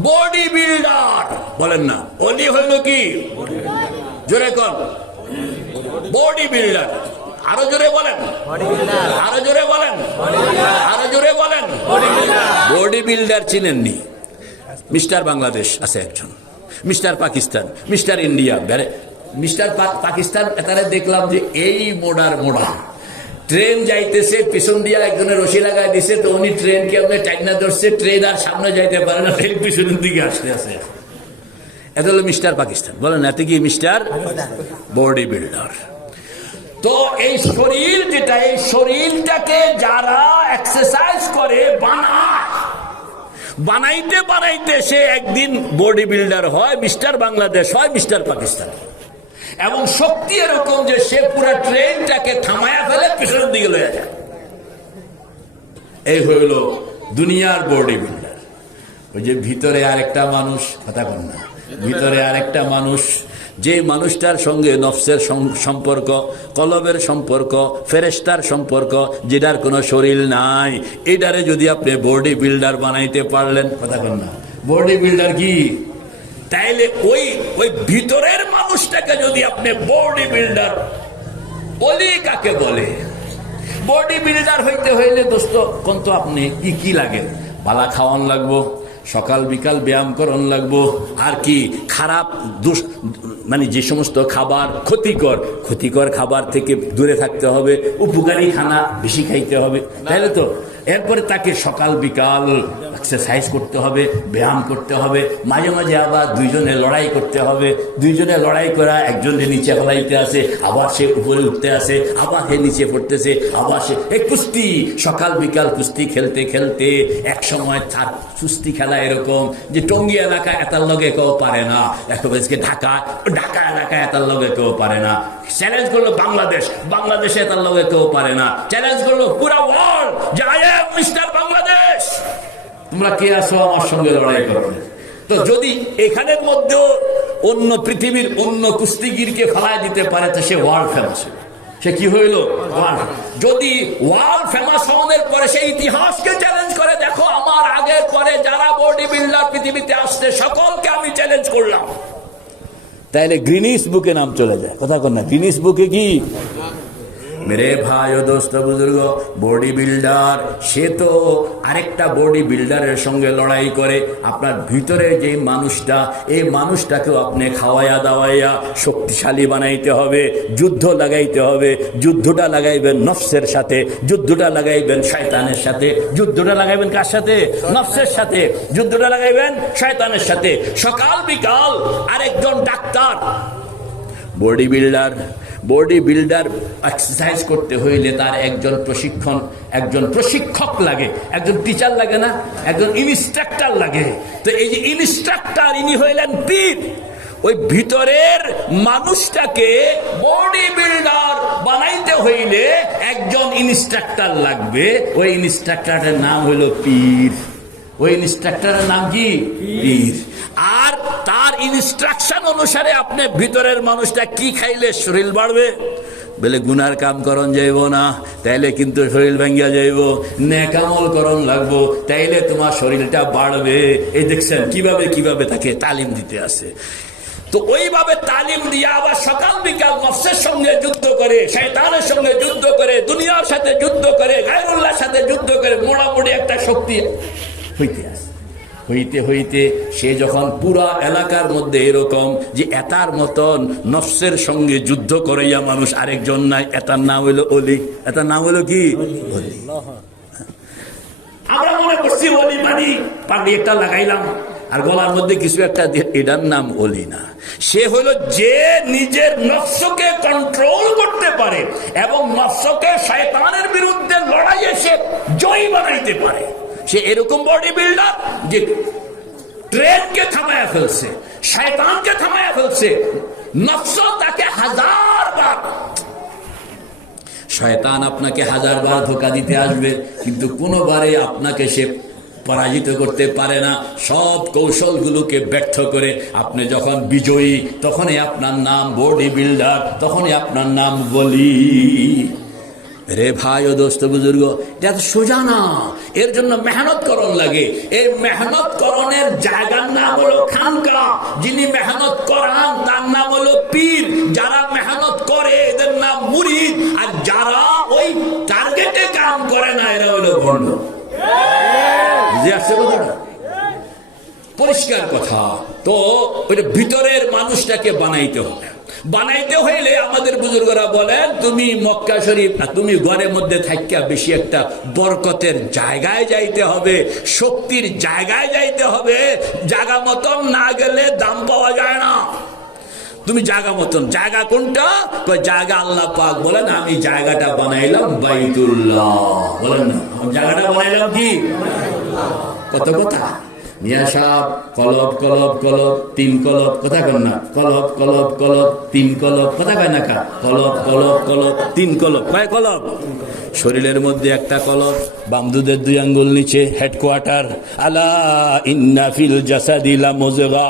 বডি বিল্ডার, বলেন না? অলি হইল কি? জোরে কর, বডি বিল্ডার। আরো জোরে বলেন, আরো জোরে বলেন, আরো জোরে বলেন। বডি বিল্ডার চিনেননি? মিস্টার বাংলাদেশ আছে একজন, mister Pakistan, mister India. Mister Pakistan এটারে দেখলাম যে এই মোড়ার ট্রেন যাইতেছে, পিছন দিয়া একজনের রশি লাগাই দিছে, তো উনি ট্রেন কেমনে টাইনা ধরছে, ট্রেন আর সামনে যাইতে পারে না, ট্রেন পিছনের দিকে আসতে আছে। এটা হলো মিস্টার পাকিস্তান। বলেন এতে কি মিস্টার বডি বিল্ডার? তো এই শরীর যেটা, এই শরীরটাকে যারা এক্সারসাইজ করে, বানাইতে বানাইতে সে একদিন বডি বিল্ডার হয়, মিস্টার বাংলাদেশ হয়, মিস্টার পাকিস্তান। এবং শক্তি এরকম যে সে পুরো ট্রেনটাকে থামায়া ফেলে, পিছনের দিকে লয়ে যায়। এই হইল দুনিয়ার বডি বিল্ডার। ওই যে ভিতরে আরেকটা মানুষ, কথা কন না, ভিতরে আরেকটা মানুষ, যে মানুষটার সঙ্গে নফসের সম্পর্ক, কলবের সম্পর্ক, ফেরেশতার সম্পর্ক, যেটার কোনো শরীর নাই, এটারে যদি আপনি বডি বিল্ডার বানাইতে পারলেন, কথা কন না, বডি বিল্ডার কি? তাইলে ওই ভিতরের মানুষটাকে যদি আপনি বডি বিল্ডার, অলি কাকে বলে? বডি বিল্ডার হইতে হইলে দোস্ত কোন তো আপনি কি লাগে? বালা খাওয়ান লাগবো, সকাল বিকাল ব্যায়াম করন লাগবো, আর কি খারাপ মানে যে সমস্ত খাবার ক্ষতিকর খাবার থেকে দূরে থাকতে হবে, উপকারী খানা বেশি খাইতে হবে, তাইলে তো। এরপরে তাকে সকাল বিকাল এক্সারসাইজ করতে হবে, ব্যায়াম করতে হবে, মাঝে মাঝে আবার দুইজনে লড়াই করতে হবে। দুইজনে লড়াই করা, একজনে নিচে ফেলাইতে আসে, আবার সে উপরে উঠতে আসে, আবার সে নিচে পড়তেছে, আবার সে কুস্তি, সকাল বিকাল কুস্তি খেলতে খেলতে এক সময় তার কুস্তি খেলা এরকম যে টঙ্গী এলাকায় এটার লগে কেউ পারে না, ঢাকা এলাকায় এটার লগে কেউ পারে না। চ্যালেঞ্জ করলো বাংলাদেশে এটার লগে কেউ পারে না। চ্যালেঞ্জ করলো পুরা ওয়ার্ল্ড যে আই এম মিস্টার বাংলাদেশ, তোমরা কে আসো আমার সঙ্গে লড়াই করো। তো যদি এখানের মধ্যেও অন্য পৃথিবীর অন্য কুস্তিগিরকে ফেলায় দিতে পারে, তো সে ওয়ার্ল্ড ফেমাস। সে কি হইল? ওয়ার্ল্ড। যদি ওয়ার্ল্ড ফেমাস হওয়ার পরে সে ইতিহাসকে চ্যালেঞ্জ করে, দেখো আমার আগের পরে যারা বডি বিল্ডার পৃথিবীতে আসছে সকলকে আমি চ্যালেঞ্জ করলাম, তাইলে গ্রিনিস বুকে নাম চলে যায়। কথা কন না, গ্রিনিস বুকে কি? মেরে ভাই ও দোস্ত বুজুর্গ, বডি বিল্ডার সে তো আরেকটা বডি বিল্ডারের সঙ্গে লড়াই করে। আপনার ভিতরে যে মানুষটা, এই মানুষটাকেও আপনি খাওয়াইয়া দাওয়াইয়া শক্তিশালী বানাইতে হবে, যুদ্ধ লাগাইতে হবে। যুদ্ধটা লাগাইবেন নফসের সাথে, যুদ্ধটা লাগাইবেন শয়তানের সাথে। যুদ্ধটা লাগাইবেন কার সাথে? নফসের সাথে। যুদ্ধটা লাগাইবেন শয়তানের সাথে। সকাল বিকাল আরেকজন ডাক্তার, বডি বিল্ডার এক্সারসাইজ করতে হইলে তার একজন প্রশিক্ষক লাগে, একজন টিচার লাগে না, একজন ইনস্ট্রাক্টর লাগে। তো এই যে ইনস্ট্রাক্টর, ইনি হইলেন পীর। ওই ভিতরের মানুষটাকে বডি বিল্ডার বানাইতে হইলে একজন ইনস্ট্রাক্টর লাগবে। ওই ইনস্ট্রাক্টরের নাম হইল পীর। ওই ইনস্ট্রাক্টরের নাম কি? পীর। আর তার ইনস্ট্রাকশন অনুসারে আপনি ভিতরের মানুষটা কি খাইলে শরীর বাড়বে। বলে গুনার কাম করন যাইব না, তাইলে কিন্তু শরীর ভাঙ্গিয়া যাইব। নেকামল করন লাগবো, তাইলে তোমার শরীরটা বাড়বে। এই দেখছেন কিভাবে তাকে তালিম দিতে আছে। তো ওইভাবে তালিম দিয়ে আবার সকাল বিকাল নফসের সঙ্গে যুদ্ধ করে, শয়তানের সঙ্গে যুদ্ধ করে, দুনিয়ার সাথে যুদ্ধ করে, গায়রুল্লাহর সাথে যুদ্ধ করে, মোটামুটি একটা শক্তি হইতে সে যখন পুরা এলাকার মধ্যে এরকম যে এটার মতন নফসের সঙ্গে যুদ্ধ করাইয়া মানুষ আরেকজন নাই, এটার নাম হইল অলি। এটার নাম হইল কি? অলি। আমরা মনে করছি অলি মানে পাগড়ি একটা লাগাইলাম আর গলার মধ্যে কিছু একটা, এটার নাম অলি না। সে হলো যে নিজের নফসকে কন্ট্রোল করতে পারে এবং নফসকে শয়তানের বিরুদ্ধে লড়াইয়ে সে জয়ী বানাইতে পারে। সে এরকম বডি বিল্ডার যে ট্রেনকে থামায়া ফেলছে, শয়তানকে থামায়া ফেলছে। নফস তাকে 1000 বার, শয়তান আপনাকে 1000 বার ধোঁকা দিতে আসবে, কিন্তু কোনোবারে আপনাকে সে পরাজিত করতে পারে না। সব কৌশলগুলোকে ব্যর্থ করে আপনি যখন বিজয়ী, তখনই আপনার নাম বডি বিল্ডার, তখনই আপনার নাম বলি। রে ভাই ও দোস্ত বুজুর্গ, এটা তো সোজা না, এর জন্য মেহনত করণ লাগে। এই মেহনত করণের জায়গার নাম হলো খানকা। যিনি মেহনত করান তার নাম হলো পীর। যারা মেহনত করে এদের নাম মুরিদ, আর যারা ওই টার্গেটে কাম করে না এরা হলো ভণ্ড। বুঝে আসছে কথাটা? পরিষ্কার কথা। তো ওইটা ভিতরের মানুষটাকে বানাইতে হবে। বানাইতে হইলে আমাদের বুজুর্গরা বলেন, তুমি মক্কা শরীফ, তুমি ঘরের মধ্যে থাকিয়া বেশি একটা বরকতের জায়গায় যাইতে হবে, শক্তির জায়গায় যাইতে হবে। জায়গা মতন না গেলে দাম পাওয়া যায় না। তুমি জায়গা মতন, জায়গা কোনটা? জায়গা আল্লাহ পাক বলেন আমি জায়গাটা বানাইলাম বাইতুল্লাহ। বলেন না, জায়গাটা বানাইলাম কি? কত কথা মিয়া সাহেব, কলব কলব কলব, তিন কলব, কথা কন না, কলব কলব কলব, তিন কলব, কথা কয় না কা, কলব কলব কলব, তিন কলব, কয় কলব? শরীরের মধ্যে একটা কলব, বামদুদের 2 আঙ্গুল নিচে হেডকোয়ার্টার। আলা ইন্না ফিল জাসাদি লামুযগা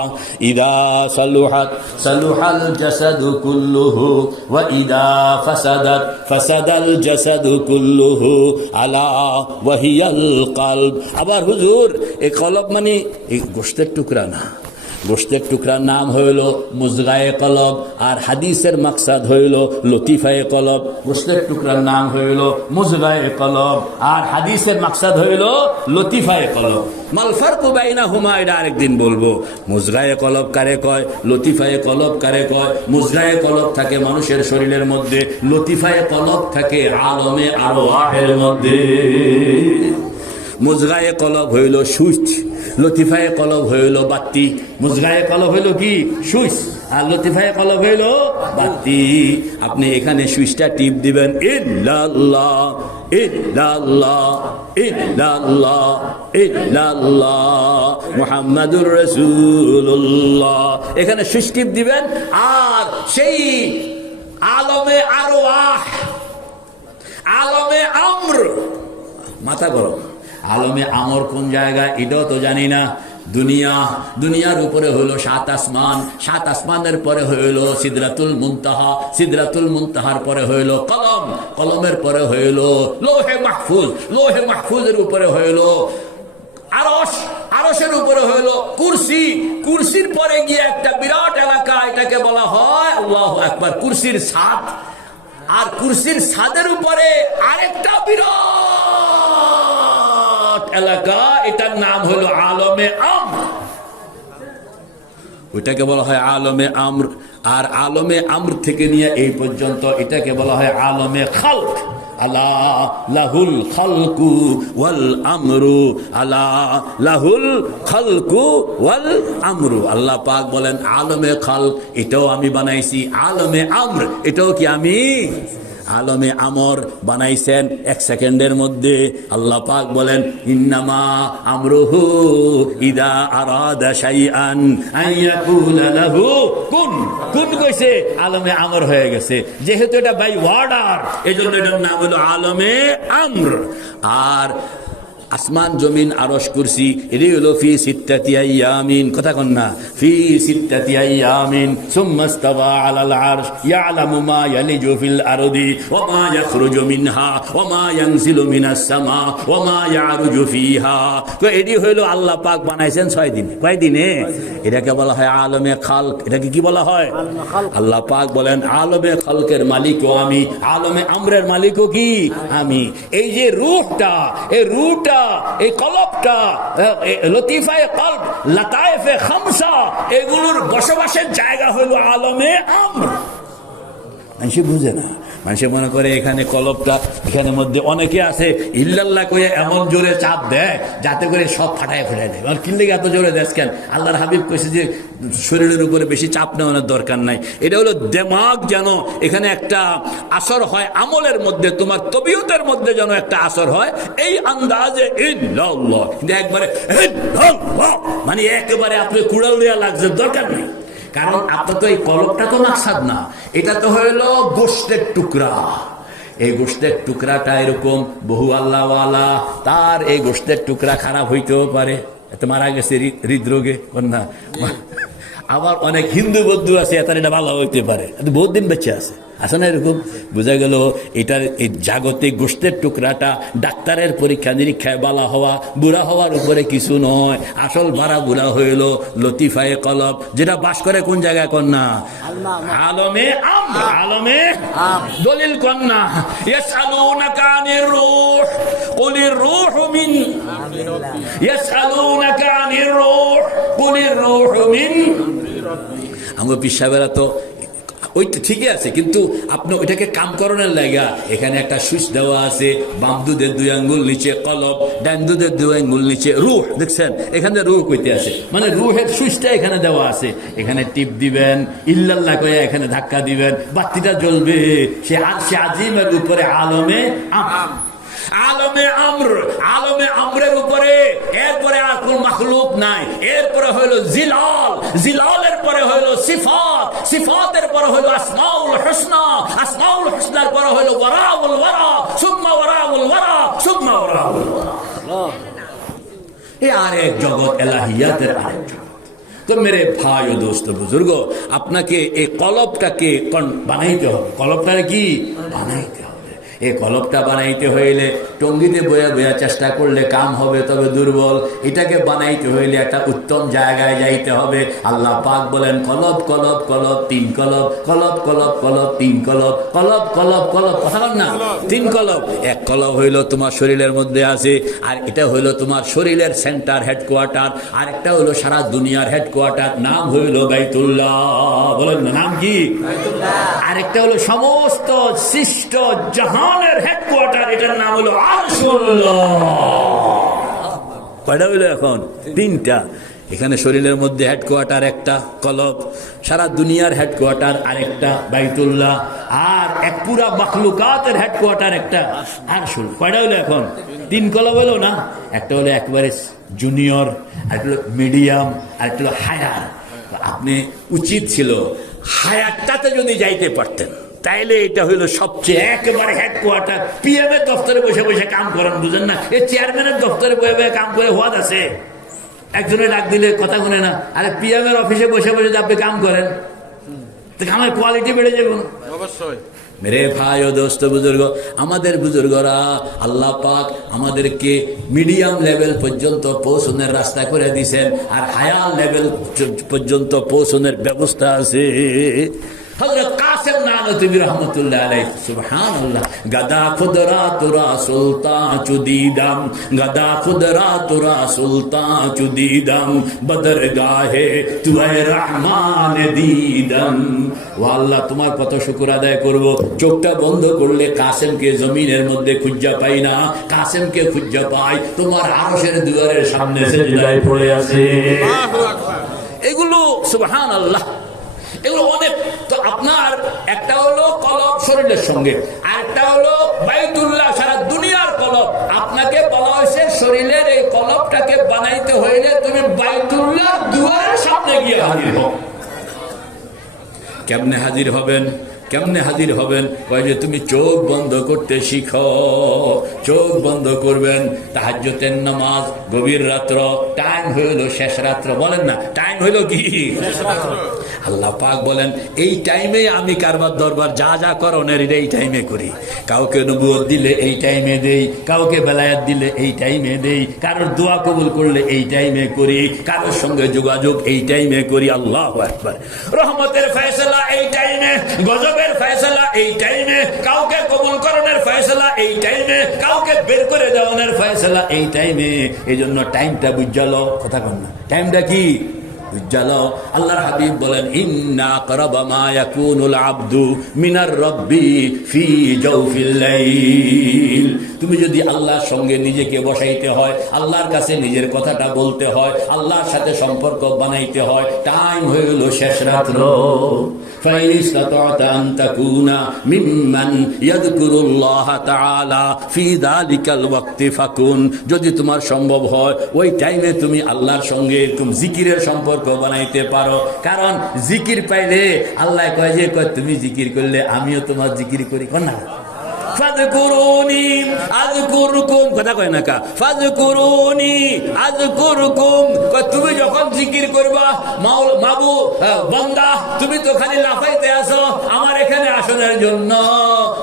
ইদা সালুহাত সালুহাল জাসাদু কুল্লুহু ওয়া ইদা ফাসাদাত ফাসাদাল জাসাদু কুল্লুহু আলা ওয়া হিয়াল কলব। আবার হুজুর, এই কলব মানে এই গোশতের টুকরা না। গোশতের টুকরার নাম হইল মুজগায়ে কলব, আর হাদিসের মাকসাদ হইল লতিফায়ে কলব। গোশতের টুকরার নাম হইল মুজগায়ে কলব, আর হাদিসের মাকসাদ হইল লতিফায়ে কলব। মাল ফারকু বাইনাহুমা, এটা আরেকদিন বলবো। মুজগায়ে কলব কারে কয়, লতিফায়ে কলব কারে কয়? মুজগায়ে কলব থাকে মানুষের শরীরের মধ্যে, লতিফায়ে কলব থাকে আলমে আরওয়াহের মধ্যে। মুজগায়ে কলব হইল সুইচ, লতিফায়ে কলব হইল বাতি। মুজগায়ে কলব হইল কি? সুইচ, আর লতিফায়ে কলব হইল বাতি। আপনি এখানে সুইচটা টিপ দিবেন, ইল্লাল্লাহ ইল্লাল্লাহ ইল্লাল্লাহ ইল্লাল্লাহ মুহাম্মাদুর রাসূলুল্লাহ, এখানে সুইচ টিপ দিবেন, আর সেই আলমে আরওয়াহ, আলমে আমর, মাথা গরম। আলমে আমর কোন জায়গায় এটাও তো জানি না। দুনিয়ার উপরে হইল 7 আসমান, 7 আসমানের পরে হইল সিদরাতুল মুনতাহা, সিদরাতুল মুনতাহার পরে হইল কলম, কলমের পরে হইল লৌহে মাহফুজ, লৌহে মাহফুজের উপরে হইল আরশ, আরশের উপরে হইল কুরসি, কুরসির পরে গিয়ে একটা বিরাট এলাকা, এটাকে বলা হয় আল্লাহু আকবার কুরসির ছাদ, আর কুরসির ছাদের উপরে আরেকটা বিরাট এলাকা, এটার নাম হলো আলমে আমর। ওইটাকে বলা হয় আলমে আমর। আর আলমে আমর থেকে নিয়ে এই পর্যন্ত এটাকে বলা হয় আলমে খালক। আলা লাহুল খালকু ওয়াল আমরু, আলা লাহুল খালকু ওয়াল আমরু। আল্লাহ পাক বলেন আলমে খালক এটাও আমি বানাইছি, আলমে আমর এটাও কি আমি? আলমে আমর বানাইছেন 1 সেকেন্ডের মধ্যে। আল্লাহ পাক বলেন ইন্নামা আমরুহু ইদা আরাদা শাইআন আন ইয়াকুলা লাহু কুন। কুন কইছে আলমে আমর হয়ে গেছে, যেহেতু এটা বাই ওয়ার্ডার, এজন্য এটার নাম হলো আলমে আমর। আর আসমান জমিন আরশ কুরসি এটি হলো ফি সিত্তাতি আইয়ামিন, কথা কন না, ফি সিত্তাতি আইয়ামিন সুম্মা ইস্তাওয়া আলাল আরশ ইয়ালামু মা ইয়ালিজু ফিল আরদি ওয়া মা ইয়াখরুজু মিনহা ওয়া মা ইয়ানজিলু মিনাস সামা ওয়া মা ইয়ারুজু ফিহা। তো এটি হলো আল্লাহ পাক বানাইছেন 6 দিনে। কয় দিনে? এটাকে বলা হয় আলমে খালক। এটাকে কি বলা হয়? আল্লাহ পাক বলেন আলমে খালকের মালিকও আমি, আলমে আমরের মালিকও কি আমি। এই যে রূহটা, এই রূহটা, এই কলবটা, লতিফায়ে কলব, লাতায়েফে খামসা, এগুলোর বসবাসের জায়গা হলো আলমে আমর। মানুষ বুঝে না, মানুষ মনে করে এখানে কলবটা, এখানে মধ্যে অনেকে আছে ইল্লাল্লাহ কয়ে এমন জোরে চাপ দেয় যাতে করে সব ফাটায় ফাটায় দেয়। আর কিনলে এত জোরে দেশ কেন? আল্লাহর হাবিব কইছে যে শরীরের উপরে বেশি চাপ নেওয়ানোর দরকার নাই। এটা হলো দেমাগ, যেন এখানে একটা আসর হয় আমলের মধ্যে, তোমার তবিয়তের মধ্যে যেন একটা আসর হয়, এই আন্দাজে ইল্লাল্লাহ। কিন্তু একবারে ইল্লাল্লাহ মানে একেবারে আপনি কুড়াল দেওয়া লাগছে, দরকার নেই। কারণ আপনার তো এই কলবটা তো মাকসাদ না, এটা তো হইল গোশতের টুকরা। এই গোশতের টুকরাটা এরকম বহু আল্লাহওয়ালা, তার এই গোশতের টুকরা খারাপ হইতেও পারে, এত মারা গেছে হৃদরোগে না। আবার অনেক হিন্দু বৌদ্ধ আছে, এটা ভালো হইতে পারে, বহুত দিন বেঁচে আছে, আছে না এরকম। বোঝা গেল এটার এই জাগতিক গোশতের টুকরাটা ডাক্তারের পরীক্ষা নিরীক্ষায় বালা হওয়া বুড়া হওয়ার উপরে কিছু নয়। আসল বাড়া বুড়া হইল লতিফায়ে কলব, যেটা বাস করে কোন জায়গায় কন্যা আলমে আমর, আলমে দলিল কন্যা। ইয়াসআলুনাকা আনির রূহ কুলির রূহু মিন, ইয়াসআলুনাকা আনির রূহ কুলির রূহু মিন। আমার পিসাবেরা তো ওইটা ঠিকই আছে, কিন্তু আপনি ওইটাকে কামকরণের লাগা এখানে একটা সুইচ দেওয়া আছে, বাম দুধের 2 আঙ্গুল নিচে কলব, ডান দুধের 2 আঙ্গুল নিচে রূহ, দেখছেন এখানে রূহ কইতে আছে, মানে রূহের সুইচটা এখানে দেওয়া আছে। এখানে টিপ দিবেন, ইল্লাল্লাহ কইয়া এখানে ধাক্কা দিবেন, বাতিটা জ্বলবে। সে আজিমের উপরে আলমে আলমে আমর, আলমে আমরের উপরে, এরপরে আর কোন মাখলুক নাই। এরপরে হইল জিলাল, জিলালের পরে হইল সিফাত, সিফাতের পরে হইল আসমাউল হুসনা, আসমাউল হুসনার পরে হইল ওয়ারাউল ওয়ারা, সুম্মা ওয়ারাউল ওয়ারা, সুম্মা ওয়ারাউল ওয়ারা। এই আরেক জগৎ, এলাহিয়াতের আরেক জগৎ। তো মেরে ভাই ও দোস্ত বুজুর্গ, আপনাকে এই কলবটাকে বানাইতে হবে। কলবটাকে কি বানাইতে হবে? এই কলবটা বানাইতে হইলে টঙ্গিতে বয়া বয়া চেষ্টা করলে কাম হবে, তবে দুর্বল। এটাকে বানাইতে হইলে একটা উত্তম জায়গায় যাইতে হবে। আল্লাহ পাক বলেন কলব কলব কলব 3 কলব, কলব কলব কলব 3 কলব, কলব কলব কলব, কথা বল না 3 কলব। এক কলব হইল তোমার শরীরের মধ্যে আছে, আর এটা হইল তোমার শরীরের সেন্টার হেডকোয়ার্টার, আর একটা হইল সারা দুনিয়ার হেডকোয়ার্টার, নাম হইল বাইতুল্লাহ। বলেন না নাম কি? আরেকটা হলো সমস্ত সৃষ্ট জাহানের হেডকোয়ার্টার, এটার নাম হলো আরশুল্লাহ। কয়টা হইলো এখন? 3টা। এখানে শরীরের মধ্যে হেডকোয়ার্টার একটা কলব, সারা দুনিয়ার হেডকোয়ার্টার আরেকটা বাইতুল্লাহ, আর এক পুরা মাখলুকাতের হেডকোয়ার্টার একটা আরশুল। কয়টা হইলো এখন? 3 কলব হইলো না? একটা হলো একবারে জুনিয়র, আরেকটা হলো মিডিয়াম, আরেকটা হলো হায়ার। আপনি উচিত ছিল হায়ারটাতে যদি যাইতে পারতেন, তাইলে এটা হইলো সবচেয়ে একেবারে হেডকোয়ার্টার। পিএম এর দপ্তরে বসে বসে কাম করেন, বুঝেন না? এই চেয়ারম্যানের দপ্তরে বসে বসে কাম করে হওয়াদ আছে, একজনে ডাক দিলে কথা শুনে না। আরে পিএম এর অফিসে বসে বসে আপনি কাম করেন, আমার কোয়ালিটি বেড়ে যাবে অবশ্যই। মেরে ভাই ও দোস্ত বুজুর্গ, আমাদের বুজুর্গরা আল্লাহ পাক আমাদেরকে মিডিয়াম লেভেল পর্যন্ত পৌঁছনের রাস্তা করে দিয়েছেন, আর হায়ার লেভেল পর্যন্ত পৌঁছনের ব্যবস্থা আছে। হযরত কাসেম নানতুবি রহমাতুল্লাহ আলাইহি, সুবহানাল্লাহ, গাদা খুদরা তুরা সুলতান চুদিদাম, গাদা খুদরা তুরা সুলতান চুদিদাম, বদরগাহে তুয়ে রহমান দিদাম। ও আল্লাহ, তোমার কত শুকর আদায় করব। চোখটা বন্ধ করলে কাসেমকে জমিনের মধ্যে খুঁজা পাই না, কাসেমকে খুঁজা পাই তোমার আরশের দুয়ারের সামনে সিজদায় পড়ে আছে। আল্লাহু আকবার। এগুলো সুবহানাল্লাহ, এগুলো অনেক। তো আপনার একটা হলো কলব শরীরের সঙ্গে, আর একটা হলো বাইতুল্লাহ সারা দুনিয়ার কলব। আপনাকে বলা হয়েছে শরীরের এই কলবটাকে বানাইতে হইলে তুমি বাইতুল্লাহ দুয়ারের সামনে গিয়ে হাজির হও। কেমনে হাজির হবেন? কেমনে হাজির হবেন? কয় যে তুমি চোখ বন্ধ করতে শিখো। চোখ বন্ধ করবেন, তাহাজ্জুদের নামাজ, গভীর রাত্র, টাইম হইল শেষ রাত্র। বলেন না টাইম হইল কি? আল্লাহ পাক বলেন এই টাইমে আমি কারবার দরবার যা যা করণের এই টাইমে করি। কাউকে নবুয়ত দিলে এই টাইমে দেই, কাউকে বেলায়াত দিলে এই টাইমে দেই, কারোর দোয়া কবুল করলে এই টাইমে করি, কারোর সঙ্গে যোগাযোগ এই টাইমে করি। আল্লাহু আকবার। রহমতের ফয়সালা এই টাইমে, গজবের ফয়সালা এই টাইমে, কাউকে কবুল করণের ফয়সালা এই টাইমে, কাউকে বের করে দেওয়ানোর ফয়সালা এই টাইমে। এই জন্য টাইমটা বুঝালো, কথা কন না, টাইমটা কি বুঝালো। আল্লাহর হাবিব বলেন ইন্না আকরাবা মা ইয়াকুনুল আবদু মিনার রাব্বি ফি জাওফিল লাইল। তুমি যদি আল্লাহর সঙ্গে নিজেকে বসাইতে হয়, আল্লাহর কাছে নিজের কথাটা বলতে হয়, আল্লাহর সাথে সম্পর্ক বানাইতে হয়, টাইম হয়ে গেল শেষ রাত্র। ফাইন ইসতাতা'তা আন তাকুনা মিম্মান ইয়াযকুরুল্লাহ তাআলা ফি যালিকাল ওয়াক্তি ফাকুন। যদি তোমার সম্ভব হয় ওই টাইমে তুমি আল্লাহর সঙ্গে তুমি জিকিরের সম্পর্ক বানাইতে পারো। কারণ জিকির পাইলে আল্লাহ কয় যে তুমি জিকির করলে আমিও তোমার জিকির করি, না ফাযকুরুনি আযকুরকুম, কথা কয় না কা, ফাযকুরুনি আযকুরকুম, তুমি যখন জিকির করবা মাবু বান্দা তুমি তো খালি লাফাইতে আসো আমার এখানে আসনের জন্য,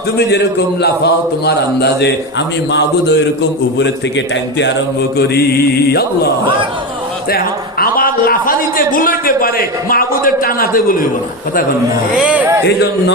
তুমি যেরকম লাফাও তোমার আন্দাজে আমি মাবুদ এরকম উপরের থেকে টানতে আরম্ভ করি। আল্লাহ, আমার লাফানিতে ভুলতে পারে মাহবুদের টানাতে ভুলব না, কথা বল না। এই জন্য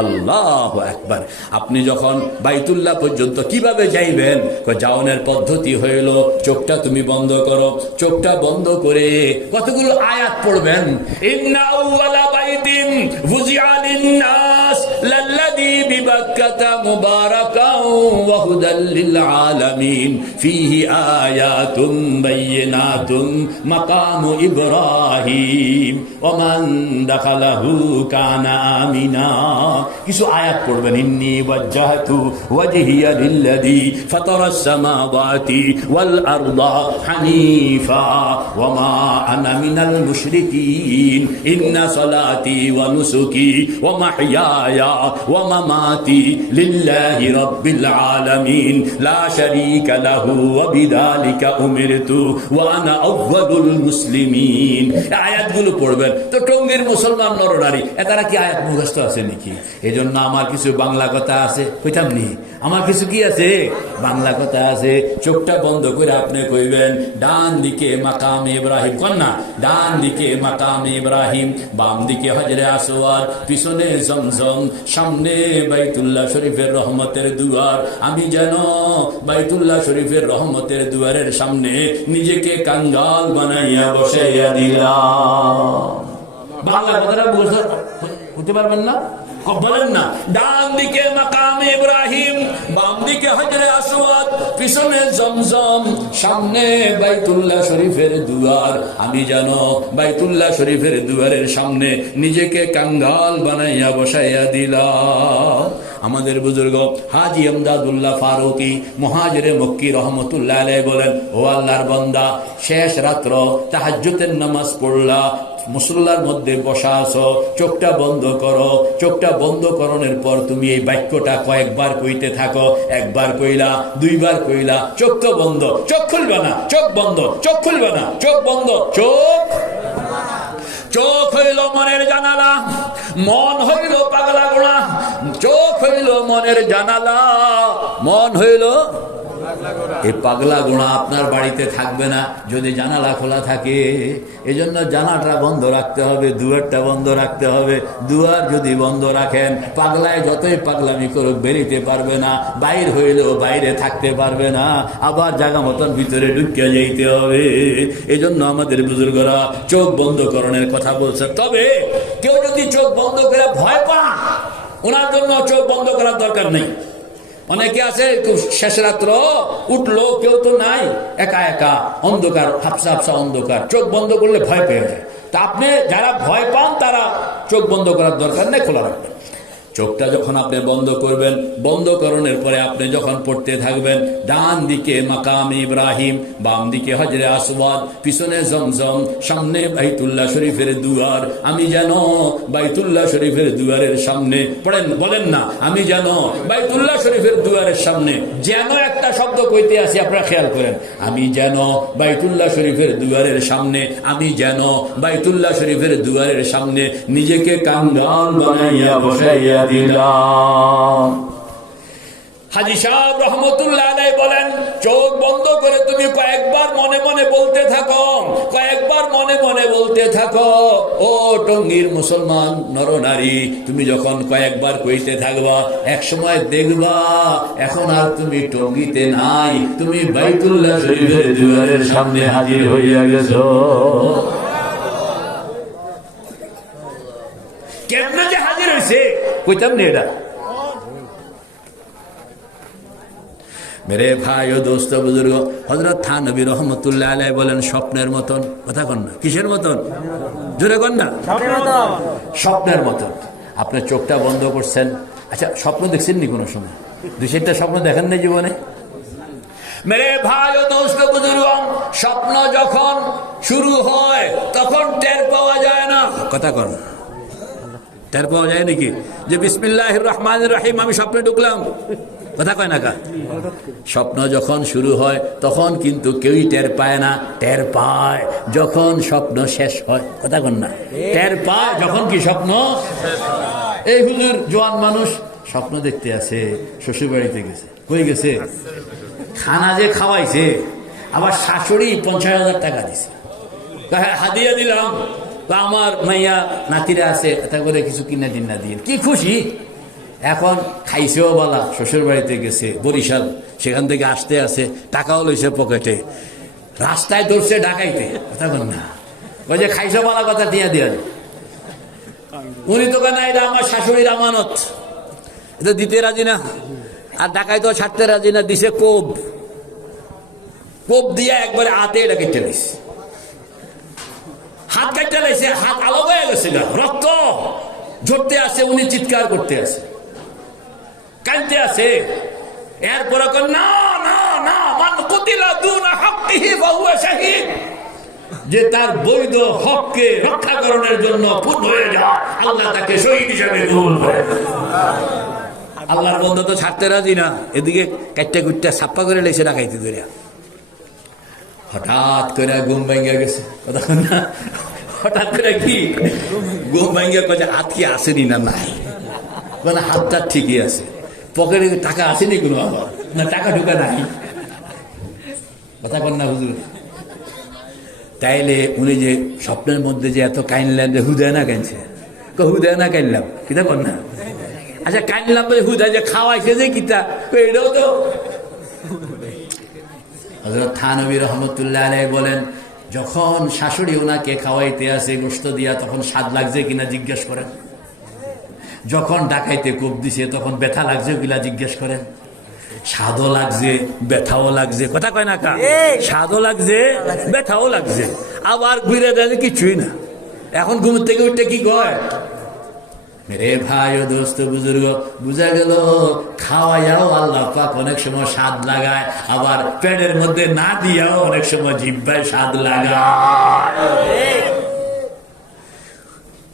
আল্লাহু আকবার, আপনি যখন বাইতুল্লাহ পর্যন্ত কিভাবে যাইবেন, যাওয়ার পদ্ধতি হইল চোখটা তুমি বন্ধ করো, চোখটা বন্ধ করে কতগুলো আয়াত পড়বেন। ইন্না আউওয়ালা বাইতিন ফুজিআ লিন-নাস লাল্লাযী বিবাক্কাতা মুবারাকাও ওয়া হুদাল লিল আলামিন ফীহি আয়াতুম বায়্যিনাতুম মাকামু ইব্রাহিম ওয়া মান দাখালাহু কানা আমিনা। কিছু আয়াত পড়বেন। ইন্নী ওয়াজ্জাহতু ওয়াজহিয়া লিল্লাযী ফাতারাস সামাওয়াতি ওয়াল আরদা হানিফা ওয়া মা আনা মিনাল মুশরিকিন ইন্না সালাতি ওয়া নুসুকি ওয়া মাহইয়ায়া ওয়া মামাতি লিল্লাহি রাব্বিল আলামিন লা শারীকা লাহু ওয়া বিযালিকা উমিরতু ওয়া আনা আউয়ালুল মুসলিমিন। আয়াতগুলো পড়বেন। তো টঙ্গীর মুসলমান নরনারী এতারা কি আয়াত মুখস্থ আছে নাকি? এজন্য আমার কিছু বাংলা কথা আছে, কইতাম নি, আমার কিছু কি আছে বাংলা কথা আছে। চোখটা বন্ধ করে আপনি কইবেন ডান দিকে মাকাম ইব্রাহিম, কন্যা ডান দিকে মাকাম ইব্রাহিম, বাম দিকে হজরে আসওয়াদ, পিছনে জমজম, সামনে বাইতুল্লাহ শরীফের রহমতের দুয়ার। আমি যেন বাইতুল্লাহ শরীফের রহমতের দুয়ারের সামনে নিজেকে কাঙ্গাল বানাইয়া বসাইয়া দিলাম। বাংলা কথাটা বুঝতে পারবেন না? বলেন না, ডান দিকে মাকাম ইব্রাহিম, বাম দিকে হজরে আসওয়াদ, পিছনে জমজম, সামনে বাইতুল্লাহ শরীফের দুয়ার। আমি যেন বাইতুল্লাহ শরীফের দুয়ারের সামনে নিজেকে কাঙ্গাল বানাইয়া বসাইয়া দিলাম। আমাদের বুজুর্গ হাজী আমদাদুল্লাহ ফারুকী মুহাজিরে মক্কি রহমতুল্লাহ আলাইহি বলেন, ও আল্লাহর বান্দা, শেষ রাত্র তাহাজ্জুদের নামাজ পড়লা, মুসল্লার মধ্যে বসা আছো, চোখটা বন্ধ করো। চোখটা বন্ধ করণের পর তুমি এই বাক্যটা কয়েকবার কইতে থাকো। একবার কইলা, দুইবার কইলা, চোখ তো বন্ধ, চোখ খুলবে না, চোখ বন্ধ, চোখ খুলবে না, চোখ বন্ধ, চোখ। চোখ হইল মনের জানালা, মন হইল পাগলা গোড়া। চোখ হইল মনের জানালা, মন হইল এই পাগলা গোড়া। আপনার বাড়িতে থাকবে না যদি জানালা খোলা থাকে। এজন্য জানালাটা বন্ধ রাখতে হবে, দুয়ারটা বন্ধ রাখতে হবে। দুয়ার যদি বন্ধ রাখেন, পাগলায় যতই পাগলামি করুক বেরিতে পারবে না, বাইর হইলেও বাইরে থাকতে পারবে না, আবার জায়গা মতন ভিতরে ঢুকিয়ে যাইতে হবে। এজন্য আমাদের বুজুর্গরা চোখ বন্ধ করণের কথা বলছে। তবে কেউ যদি চোখ বন্ধ করে ভয় পান, ওনার জন্য চোখ বন্ধ করার দরকার নেই। অনেকে আছে শেষ রাত্র উঠলো, কেউ তো নাই, একা একা অন্ধকার, হাফসা হাফসা অন্ধকার, চোখ বন্ধ করলে ভয় পেয়ে যায়। তা আপনি যারা ভয় পান তারা চোখ বন্ধ করার দরকার নেই, খোলা রাখবেন। চোখটা যখন আপনি বন্ধ করবেন, বন্ধ করণের পরে আপনি যখন পড়তে থাকবেন, ডান দিকে মাকাম ইব্রাহিম, বাম দিকে হজরে আসওয়াদ, পিছনে জমজম, সামনে বাইতুল্লাহ শরীফের দুয়ার। আমি যেন বাইতুল্লাহ শরীফের দুয়ারের সামনে পড়েন, বলেন না, আমি যেন বাইতুল্লাহ শরীফের দুয়ারের সামনে, যেন একটা শব্দ কইতে আসি, আপনারা খেয়াল করেন, আমি যেন বাইতুল্লাহ শরীফের দুয়ারের সামনে, আমি যেন বাইতুল্লাহ শরীফের দুয়ারের সামনে নিজেকে কাঙ্গাল বানাইয়া বসাইয়া দিলাম। হাজী সাহেব রহমতুল্লাহ আলাইহি বলেন, চোখ বন্ধ করে তুমি কয়েকবার মনে মনে বলতে থাকো, কয়েকবার মনে মনে বলতে থাকো। ও টঙ্গীর মুসলমান নরনারী, তুমি যখন কয়েকবার কইতে থাকবা, এক সময় দেখবা এখন আর তুমি টঙ্গীতে নাই, তুমি বাইতুল্লাহ শরীফের দুয়ারের সামনে হাজির হইয়া গেছো। কেমনে যে হাজির হয়েছে কইতাম না এটা। মেরে ভাই ও দোস্ত বুজুর্গ, হযরত থানবী রহমতুল্লাহ আলাইহি বলেন, স্বপ্নের মতন। কথা কন না, কিসের মতন? জোরে কন না, স্বপ্নের মতন। আপনি চোখটা বন্ধ করছেন, আচ্ছা স্বপ্ন দেখছেন নি কোনো সময়? দুই চারটা স্বপ্ন দেখেন না জীবনে? মেরে ভাই ও দোস্ত বুজুর্গ, স্বপ্ন যখন শুরু হয় তখন টের পাওয়া যায় না। কথা কন, টের পাওয়া যায় নাকি যে বিসমিল্লাহির রহমানির রহিম আমি স্বপ্নে ঢুকলাম? কথা কয় না কা? স্বপ্ন যখন শুরু হয় তখন কিন্তু কেউই টের পায় না, টের পায় যখন স্বপ্ন শেষ হয়। কথা কন না? টের পায় যখন কি স্বপ্ন। এই হুজুর জোয়ান মানুষ স্বপ্ন দেখতে আছে, শ্বশুর বাড়িতে গেছে, কই গেছে, খানা যে খাওয়াইছে, আবার শাশুড়ি 50,000 টাকা দিছে, হাদিয়া দিলাম, আমার মাইয়া নাতিরা আছে তা করে কিছু কিনা দিন না দিয়ে কি খুশি। এখন খাইছেও বলা, শ্বশুর বাড়িতে গেছে বরিশাল, সেখান থেকে আসতে আসে টাকাও লইছে পকেটে, রাস্তায় ধরছে ডাকাইতে। কথা বল না, ওই যে খাইছে বলা কথা দিয়ে দেওয়া, উনি তো কেন এটা আমার শাশুড়ির আমানত, এটা দিতে রাজি না, আর ডাকাই তো ছাড়তে রাজি না, দিছে কোপ, কোপ দিয়ে একবারে হাতে এটা কেটে নিছে, হাত কাটতে লাইছে, হাত আলো হয়ে গেছে, রক্ত ঝরতে আছে, উনি চিৎকার করতে আছে, কাঁদতে আছে। এরপরে না না না, মান কুতিলা দুনা হক্কিহি ফাহুয়া শাহীদ, যে তার বৈধ হককে রক্ষা করার জন্য পূর্ণ হয়ে যায়, আল্লাহ তাকে শহীদ হিসেবে কবুল করে। আল্লাহর বন্ধু তো ছাড়তে রাজি না, এদিকে কাটটা কুটটা ছাপ্পা করে লাইছে ডাকাইতে ধরে। হঠাৎ করে ঘুম ভাঙ্গা গেছে, কথা না, হঠাৎ করে কি ঘুম ভাঙ্গা কয়ে হাত কি আসেনি না, নাই, মানে হাতটা ঠিকই আছে, পকেটে টাকা আসেনি কোনো, আবার না টাকা ঢুকা নাই, কথা কন না হুজুর। তাইলে উনি যে স্বপ্নের মধ্যে যে এত কাইনলেন, যে হুদায় না কাইনছে, হুদায় না কাইনলাম, কিতা কর না, আচ্ছা কাইনলাম বলে হুদায় যে খাওয়াইছে যে কিতা, এটাও তো। হযরত থানবী রহমতুল্লাহ আলাইহি বলেন, যখন শাশুড়ি ওনাকে খাওয়াইতে আসে গোশত দিয়া, তখন স্বাদ লাগছে কিনা জিজ্ঞেস করেন, যখন ডাকাইতে কোপ দিছে তখন ব্যথা লাগছে কিনা জিজ্ঞেস করেন, স্বাদও লাগছে ব্যথাও লাগছে, কথা কয় না কা, স্বাদও লাগছে ব্যথাও লাগছে, আবার ঘুরে দেয় কিছুই না। এখন ঘুম থেকে উঠতে কি কয়, মেরে ভাই ও দোস্ত বুজুর্গ, বুঝা গেল খাওয়াইয়াও আল্লাহ পাক অনেক সময় স্বাদ লাগায়, আবার পেটের মধ্যে না দিয়াও অনেক সময় জিহ্বায় স্বাদ লাগায়,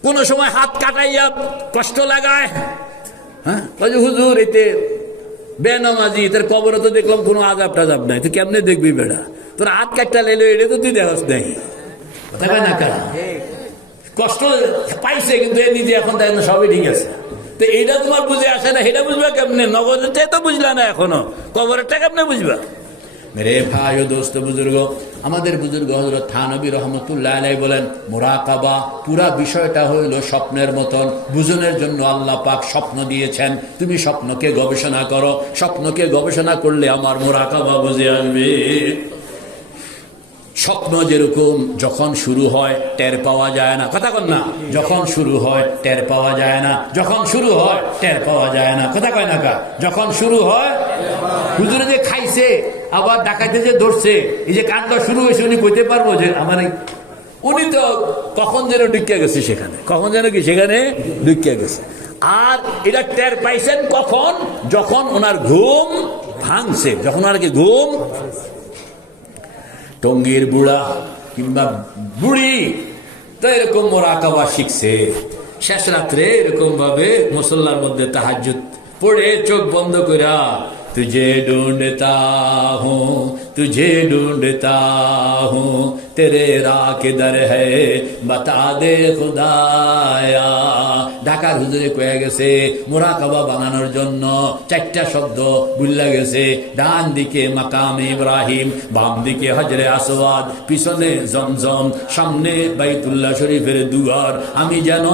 কোন সময় হাত কাটাইয়া কষ্ট লাগায়। হ্যাঁ হুজুর এতে বেনামাজি, তার কবরে তো দেখলাম কোনো আজাব টাজাব নাই, তুই কেমনে দেখবি বেড়া, তোর হাত কাটটা লেলো, এটা তো তুই দেখাস নাই, কথা কয় না কা, কষ্ট পাইছে কিন্তু এ নিজে এখন তাই না, সবই ঠিক আছে, তো এইটা তোমার বুঝে আসে না, এটা বুঝবা কেমনে, নগদের তো বুঝলা না, এখনো কবরেরটা কেমনে বুঝবা। মেরে ভাই ও দোস্ত বুজুর্গ, আমাদের বুজুর্গ হযরত থানবী রহমতুল্লাহ আলাইহি বলেন, মুরাকাবা পুরা বিষয়টা হইল স্বপ্নের মতন, বুঝনের জন্য আল্লাহ পাক স্বপ্ন দিয়েছেন, তুমি স্বপ্নকে গবেষণা করো, স্বপ্নকে গবেষণা করলে আমার মুরাকাবা বুঝে আসবে। স্বপ্ন যেরকম যখন শুরু হয় টের পাওয়া যায় না, কথা কন না, যখন শুরু হয় টের পাওয়া যায় না, যখন শুরু হয় টের পাওয়া যায় না, কথা কয় না কা, যখন শুরু হয়। হুজুরে যে খাইছে আবার ডাকাইতে যে ধরছে, এই যে কাণ্ড শুরু হয়েছে, উনি কইতে পারবো যে আমার, উনি তো কখন যেন ঢুকিয়া গেছে সেখানে, কখন যেন কি সেখানে ঢুকিয়া গেছে, আর এটা টের পাইছেন কখন, যখন ওনার ঘুম ভাঙছে, যখন ওনার কি ঘুম, টঙ্গীর বুড়া কিংবা বুড়ি তো এরকম মুরাকাবা শিখছে, শেষ রাত্রে এরকম ভাবে মুসল্লার মধ্যে তাহাজ্জুদ পড়ে চোখ বন্ধ কইরা, तुझे ढूंढता हूँ तुझे ढूंढता हूँ तेरे राह किधर है बता दे खुदाया। ঢাকার হুজুরে কয়ে গেছে মুরাকাবা বানানোর জন্য 4টা শব্দ ভুলে গেছে, ডান দিকে মাকাম ইব্রাহিম, বাম দিকে হজরে আসওয়াদ, পিছনে জমজম, সামনে বাইতুল্লাহ শরীফের দুয়ার। আমি যেন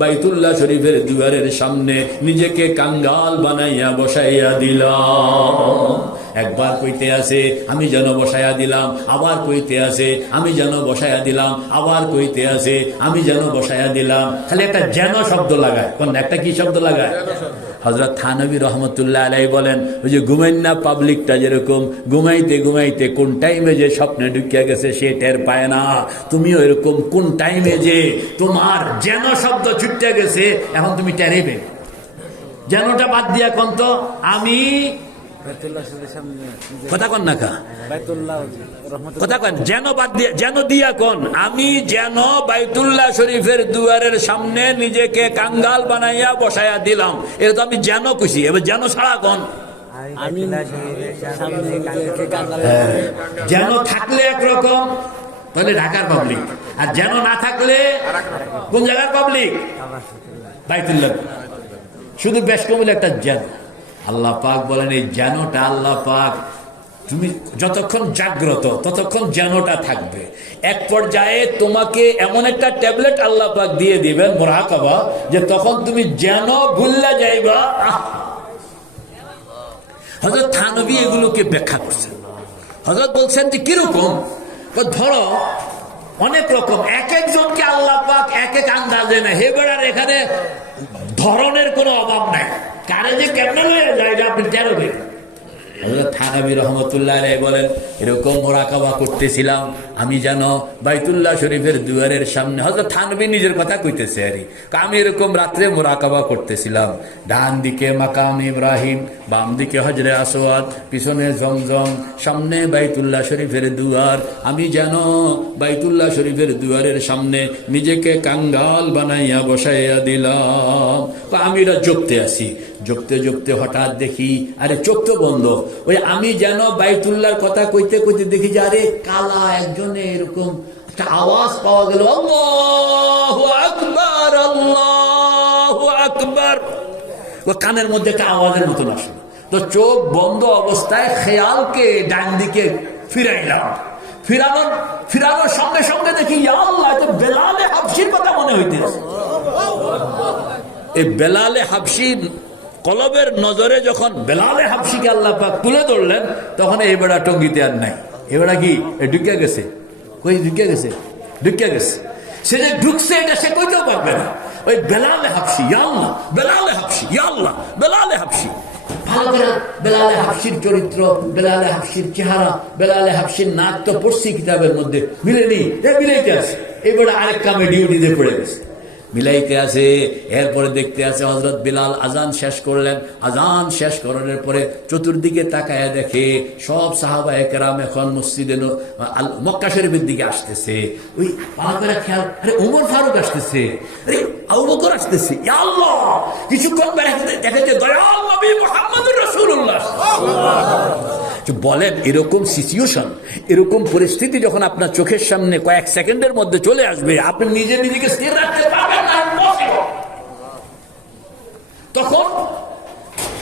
বাইতুল্লাহ শরীফের দুয়ারের সামনে নিজেকে কাঙ্গাল বানাইয়া বসাইয়া দিলাম। একবার কইতে আছে আমি যেন বসায়া দিলাম, আবার কইতে আছে আমি যেন বসায়া দিলাম, আবার কইতে আছে আমি যেন বসায়া দিলাম। খালি একটা যেন শব্দ লাগায়, কোন একটা কি শব্দ লাগায়? হযরত থানবী রহমতুল্লাহ আলাইহি বলেন, ওই যে ঘুমেন না পাবলিকটা যেরকম ঘুমাইতে ঘুমাইতে কোন টাইমে যে স্বপ্নে ঢুকিয়া গেছে সে টের পায় না, তুমিও এরকম কোন টাইমে যে তোমার যেন শব্দ ছুটতে গেছে এখন তুমি টেরই পেয়ে। যেনটা বাদ দিয়া কোন তো আমি কথা কন না কা কথা কন যেন বাদ দিয়ে যেন দিয়া কন আমি যেন বাইতুল্লাহ শরীফের দুয়ারের সামনে নিজেকে কাঙ্গাল বানাইয়া বসাইয়া দিলাম। এটা তো আমি যেন খুশি, এবার যেন ছাড়া কন যেন থাকলে একরকম, তাহলে ঢাকার পাবলিক, আর যেন না থাকলে কোন জায়গার পাবলিক? বাইতুল্লাহ। শুধু বেশ কমলে একটা যেন। আল্লাহ পাক বলেন এই যেনটা আল্লাহ পাক তুমি যতক্ষণ জাগ্রত ততক্ষণ যেনটা থাকবে। এক পর্যায়ে তোমাকে এমন একটা ট্যাবলেট আল্লাহ পাক দিয়ে দিবেন মুরাকাবা, যে তখন তুমি যেন ভুল্লা যাইবা। হযরত থানভী এগুলোকে ব্যাখ্যা করছেন। হযরত বলছেন যে কিরকম, ধরো অনেক রকম, এক একজনকে আল্লাহ পাক এক এক আন্দাজে না, হেবেড়ার এখানে ধরনের কোনো অভাব নাই, কারে যে কেমন হয়ে যায় যে আপনি টেরোবে। হযরত থানভী রহমতুল্লাহ আলাইহি বলেন এরকম মুরাকাবা করতেছিলাম আমি যেন বাইতুল্লাহ শরীফের দুয়ারের সামনে। হযরত থানভী নিজের কথা কইতেছে আরে, আমি এরকম রাত্রে মুরাকাবা করতেছিলাম, ডান দিকে মাকাম ইব্রাহিম, বাম দিকে হজরে আসওয়াদ, পিছনে জমজম, সামনে বাইতুল্লাহ শরীফের দুয়ার। আমি যেন বাইতুল্লাহ শরীফের দুয়ারের সামনে নিজেকে কাঙ্গাল বানাইয়া বসাইয়া দিলাম। আমি এটা জপতে আসি, জপতে জপতে হঠাৎ দেখি আরে চোখ তো বন্ধ, ওই আমি যেন বাইতুল্লাহর কথা কইতে কইতে দেখি যে আরে কালা একজনে এরকম একটা আওয়াজ পাওয়া গেল, আল্লাহু আকবার আল্লাহু আকবার। ও কানের মধ্যে একটা আওয়াজের মতন আসলো, তো চোখ বন্ধ অবস্থায় খেয়ালকে ডান দিকে ফিরাইলাম। ফিরানোর সঙ্গে সঙ্গে দেখি ইয়া আল্লাহ, এটা বেলালে হাবশির কথা মনে হইতেছে। এই বেলালে হাবশি কলবের নজরে যখন বেলালে হাবশিকে আল্লাহ পাক তুলে ধরলেন, তখন এই বেড়া টঙ্গিতে আর নাই। এ বেড়া কি ঢুকে গেছে, কই ঢুকে গেছে, ঢুকে গেছে। সে যে ঢুকছে এটা সে কইতেও পারবে না। ওই বেলালে হাবশি, ইয়া আল্লাহ বেলালে হাবশি, ইয়া আল্লাহ বেলালে হাবশি। ভালো করে বেলালে হাবশির চরিত্র, বেলালে হাবশির চেহারা, বেলালে হাবশির নাক তো পড়ছি কিতাবের মধ্যে, মিলেনি, মিলাইতে আছে। এই বেড়া আরেক কামে ডিউটিতে পড়ে গেছে, মিলাইতে আছে। এরপরে দেখতে আছে হযরত বিলাল আজান শেষ করলেন। আজান শেষ করার পরে চতুর্দিকে তাকায়া দেখে সব সাহাবায়ে কেরাম এখন মসজিদে মক্কা শরীফের দিকে আসতেছে। ওই ভালো করে খেয়াল, আরে ওমর ফারুক আসতেছে, আরে আবু বকর আসতেছে। ইয়া আল্লাহ, কিছুক্ষণ দেখা যায় দয়াল নবী মুহাম্মদুর রাসূলুল্লাহ। বলেন এরকম সিচুয়েশন, এরকম পরিস্থিতি যখন আপনার চোখের সামনে কয়েক সেকেন্ডের মধ্যে চলে আসবে, আপনি নিজেকে স্থির রাখতে পারবেন না। তখন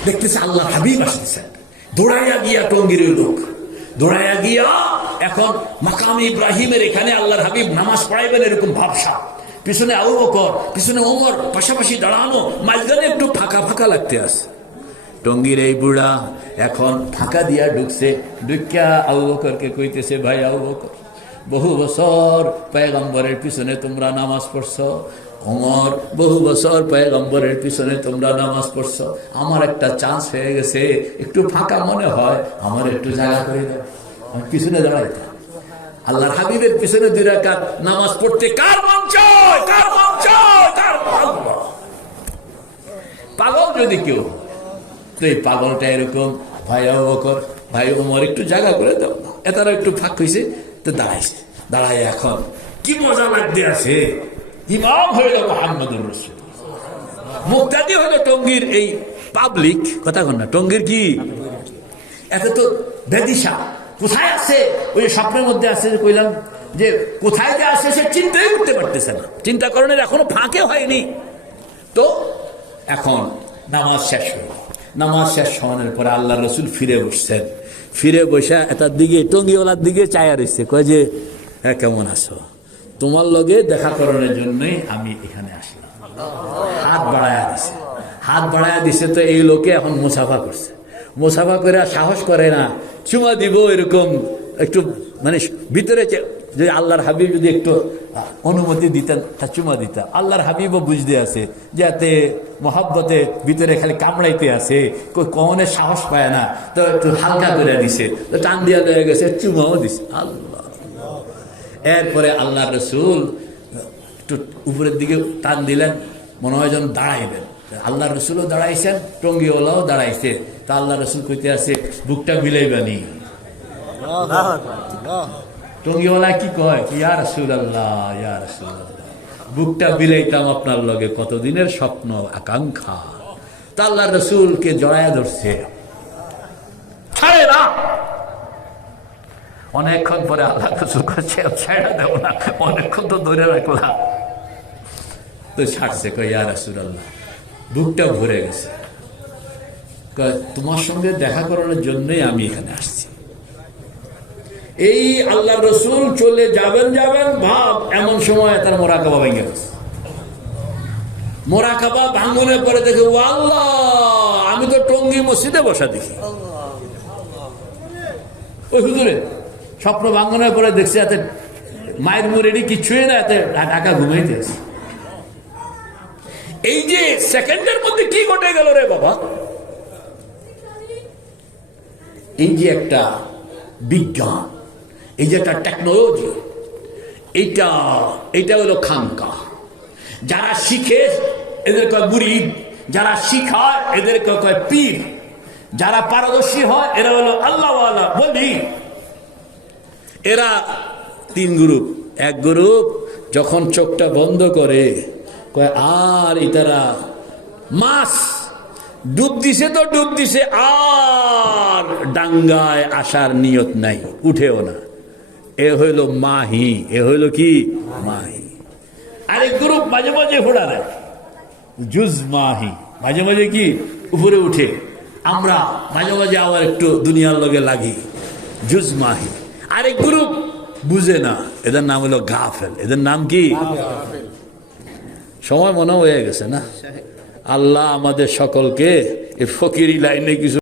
দেখতেছে আল্লাহ হাবিব আসতেছেন, দৌড়াইয়া গিয়া টঙ্গির লোক দৌড়াইয়া গিয়া এখন মাকাম ইব্রাহিমের এখানে আল্লাহর হাবিব নামাজ পড়াইবেন এরকম ভাবসা। পিছনে আবু বকর, পিছনে ওমর পাশাপাশি দাঁড়ানো, মাঝখানে একটু ফাঁকা ফাঁকা লাগতে আসে। টঙ্গির এই বুড়া এখন ফাঁকা দিয়া ঢুকছে, ঢুকিয়া আবু বকরকে কইতেছে, ভাই আবু বকর, বহু বছর পয়গম্বরের পিছনে তোমরা নামাজ পড়ছো, ওমর বহু বছর পয়গম্বরের পিছনে তোমরা নামাজ পড়ছো, আমার একটা চান্স হয়ে গেছে, একটু ফাঁকা মনে হয়, আমার একটু জায়গা করে দাও, আমি পিছনে দাঁড়াইতাম। আল্লাহর হাবিবের পিছনে 2 রাকাত নামাজ পড়তে কার মন চায়, কার মন চায়, কার পাগল যদি কেউ, তো এই পাগলটা এরকম, ভাই আবু বকর, ভাই ওমর একটু জায়গা করে দাও। এটারও একটু ফাঁক হয়েছে, তো দাঁড়াইছে। দাঁড়ায় এখন কি মজা লাগতে আছে, ইমাম হইল মুহাম্মদুর রাসূল, মুক্তাদি হইল টঙ্গীর এই পাবলিক। কথা কন না, টঙ্গীর কি এত তো বেদিশা কোথায় আছে, ওই স্বপ্নের মধ্যে আছে যে কইলাম যে কোথায় যে আছে সে চিন্তাই করতে পারতেছে না, চিন্তা করণের এখনো ফাঁকে হয়নি। তো এখন নামাজ শেষ হইল, নামাজ শেষ হওয়ার পরে আল্লাহ রসুল ফিরে বসছেন। ফিরে বসে এটার দিকে টঙ্গিওয়ালার দিকে চায়া রয়েছে, কয় যে হ্যাঁ কেমন আছো, তোমার লগে দেখা করানোর জন্যই আমি এখানে আসলাম। হাত বাড়ায়া দিছে, হাত বাড়ায়া দিছে। তো এই লোকে এখন মুসাফা করছে, মুসাফা করে সাহস করে না, চুমা দিব এরকম একটু, মানে ভিতরে যে আল্লাহর হাবিব যদি একটু অনুমতি দিতেন তা চুমা দিতেন। আল্লাহর হাবিবও বুঝতে আছে যাতে মহাব্বতে ভিতরে খালি কামড়াইতে আছে, কখনের সাহস পায় না, তো একটু হালকা করে দিছে, তো টান দিয়া হয়ে গেছে, চুমাও দিছে। আল্লাহ, এরপরে আল্লাহ রসুল একটু উপরের দিকে টান দিলেন, মনে হয় যেন দাঁড়াইবেন। আল্লাহ রসুলও দাঁড়াইছেন, টঙ্গিওয়ালাও দাঁড়াইছে। তা আল্লাহ রসুল কইতে আছে বুকটা বিলাইবানি। টঙ্গিওয়ালা কি কয়, ইয়া রাসূলুল্লাহ, ইয়া রাসূলুল্লাহ, বুকটা বিলাইতাম আপনার লগে, কতদিনের স্বপ্ন আকাঙ্ক্ষা। তা আল্লাহ রসুলকে জড়ায়া ধরছে, ছাড়ে না। অনেকক্ষণ পরে আল্লাহ রসুল ছেড়ে দেব না, অনেকক্ষণ তো ধরে রাখলাম, তো ছাড়ছে। কয় ইয়া রাসূলুল্লাহ, বুকটা ভরে গেছে, তোমার সঙ্গে দেখা করানোর জন্যই আমি এখানে আসছি। এই আল্লাহ রসুল চলে যাবেন ভাব, এমন সময় তার মোরাকাবা ভেঙে গেছে। মোরাকাবা ভাঙনের পরে দেখে, ও আল্লাহ, আমি তো টঙ্গী মসজিদে বসা দেখি। ওই হুজুরে স্বপ্ন ভাঙনের পরে দেখছে এতে মায়ের মুরেডি কিছুই না, এতে ঢাকা ঘুমাইতে আছে। এই যে সেকেন্ডের মধ্যে কি ঘটে গেল রে বাবা! এই যে একটা বিজ্ঞান, এই যে একটা টেকনোলজি, এইটা হলো খানকা। যারা শিখে এদের কয় মুরিদ, যারা শিখায় এদের কয় পীর, যারা পারদর্শী হয় এরা হলো আল্লাহওয়ালা বলি। এরা তিন গ্রুপ। এক গ্রুপ যখন চোখটা বন্ধ করে কয় আর ইতারা মাছ ডুব দিছে তো ডুব দিছে, আর ডাঙ্গায় আসার নিয়ত নাই, উঠেও না। এ হইল মাহি, এ হইল কি মাহি। আরেক গ্রুপ মাঝে মাঝে ফোড়া দেয়, জুজ মাহি, মাঝে মাঝে কি উপরে উঠে, আমরা মাঝে মাঝে আবার একটু দুনিয়ার লগে লাগি, জুজ মাহি। আরেক গ্রুপ বুঝে না, এদের নাম হলো গাফেল। এদের নাম কি? সময় মনে হয়ে গেছে না? আল্লাহ আমাদের সকলকে এই ফকিরি লাইনে কিছু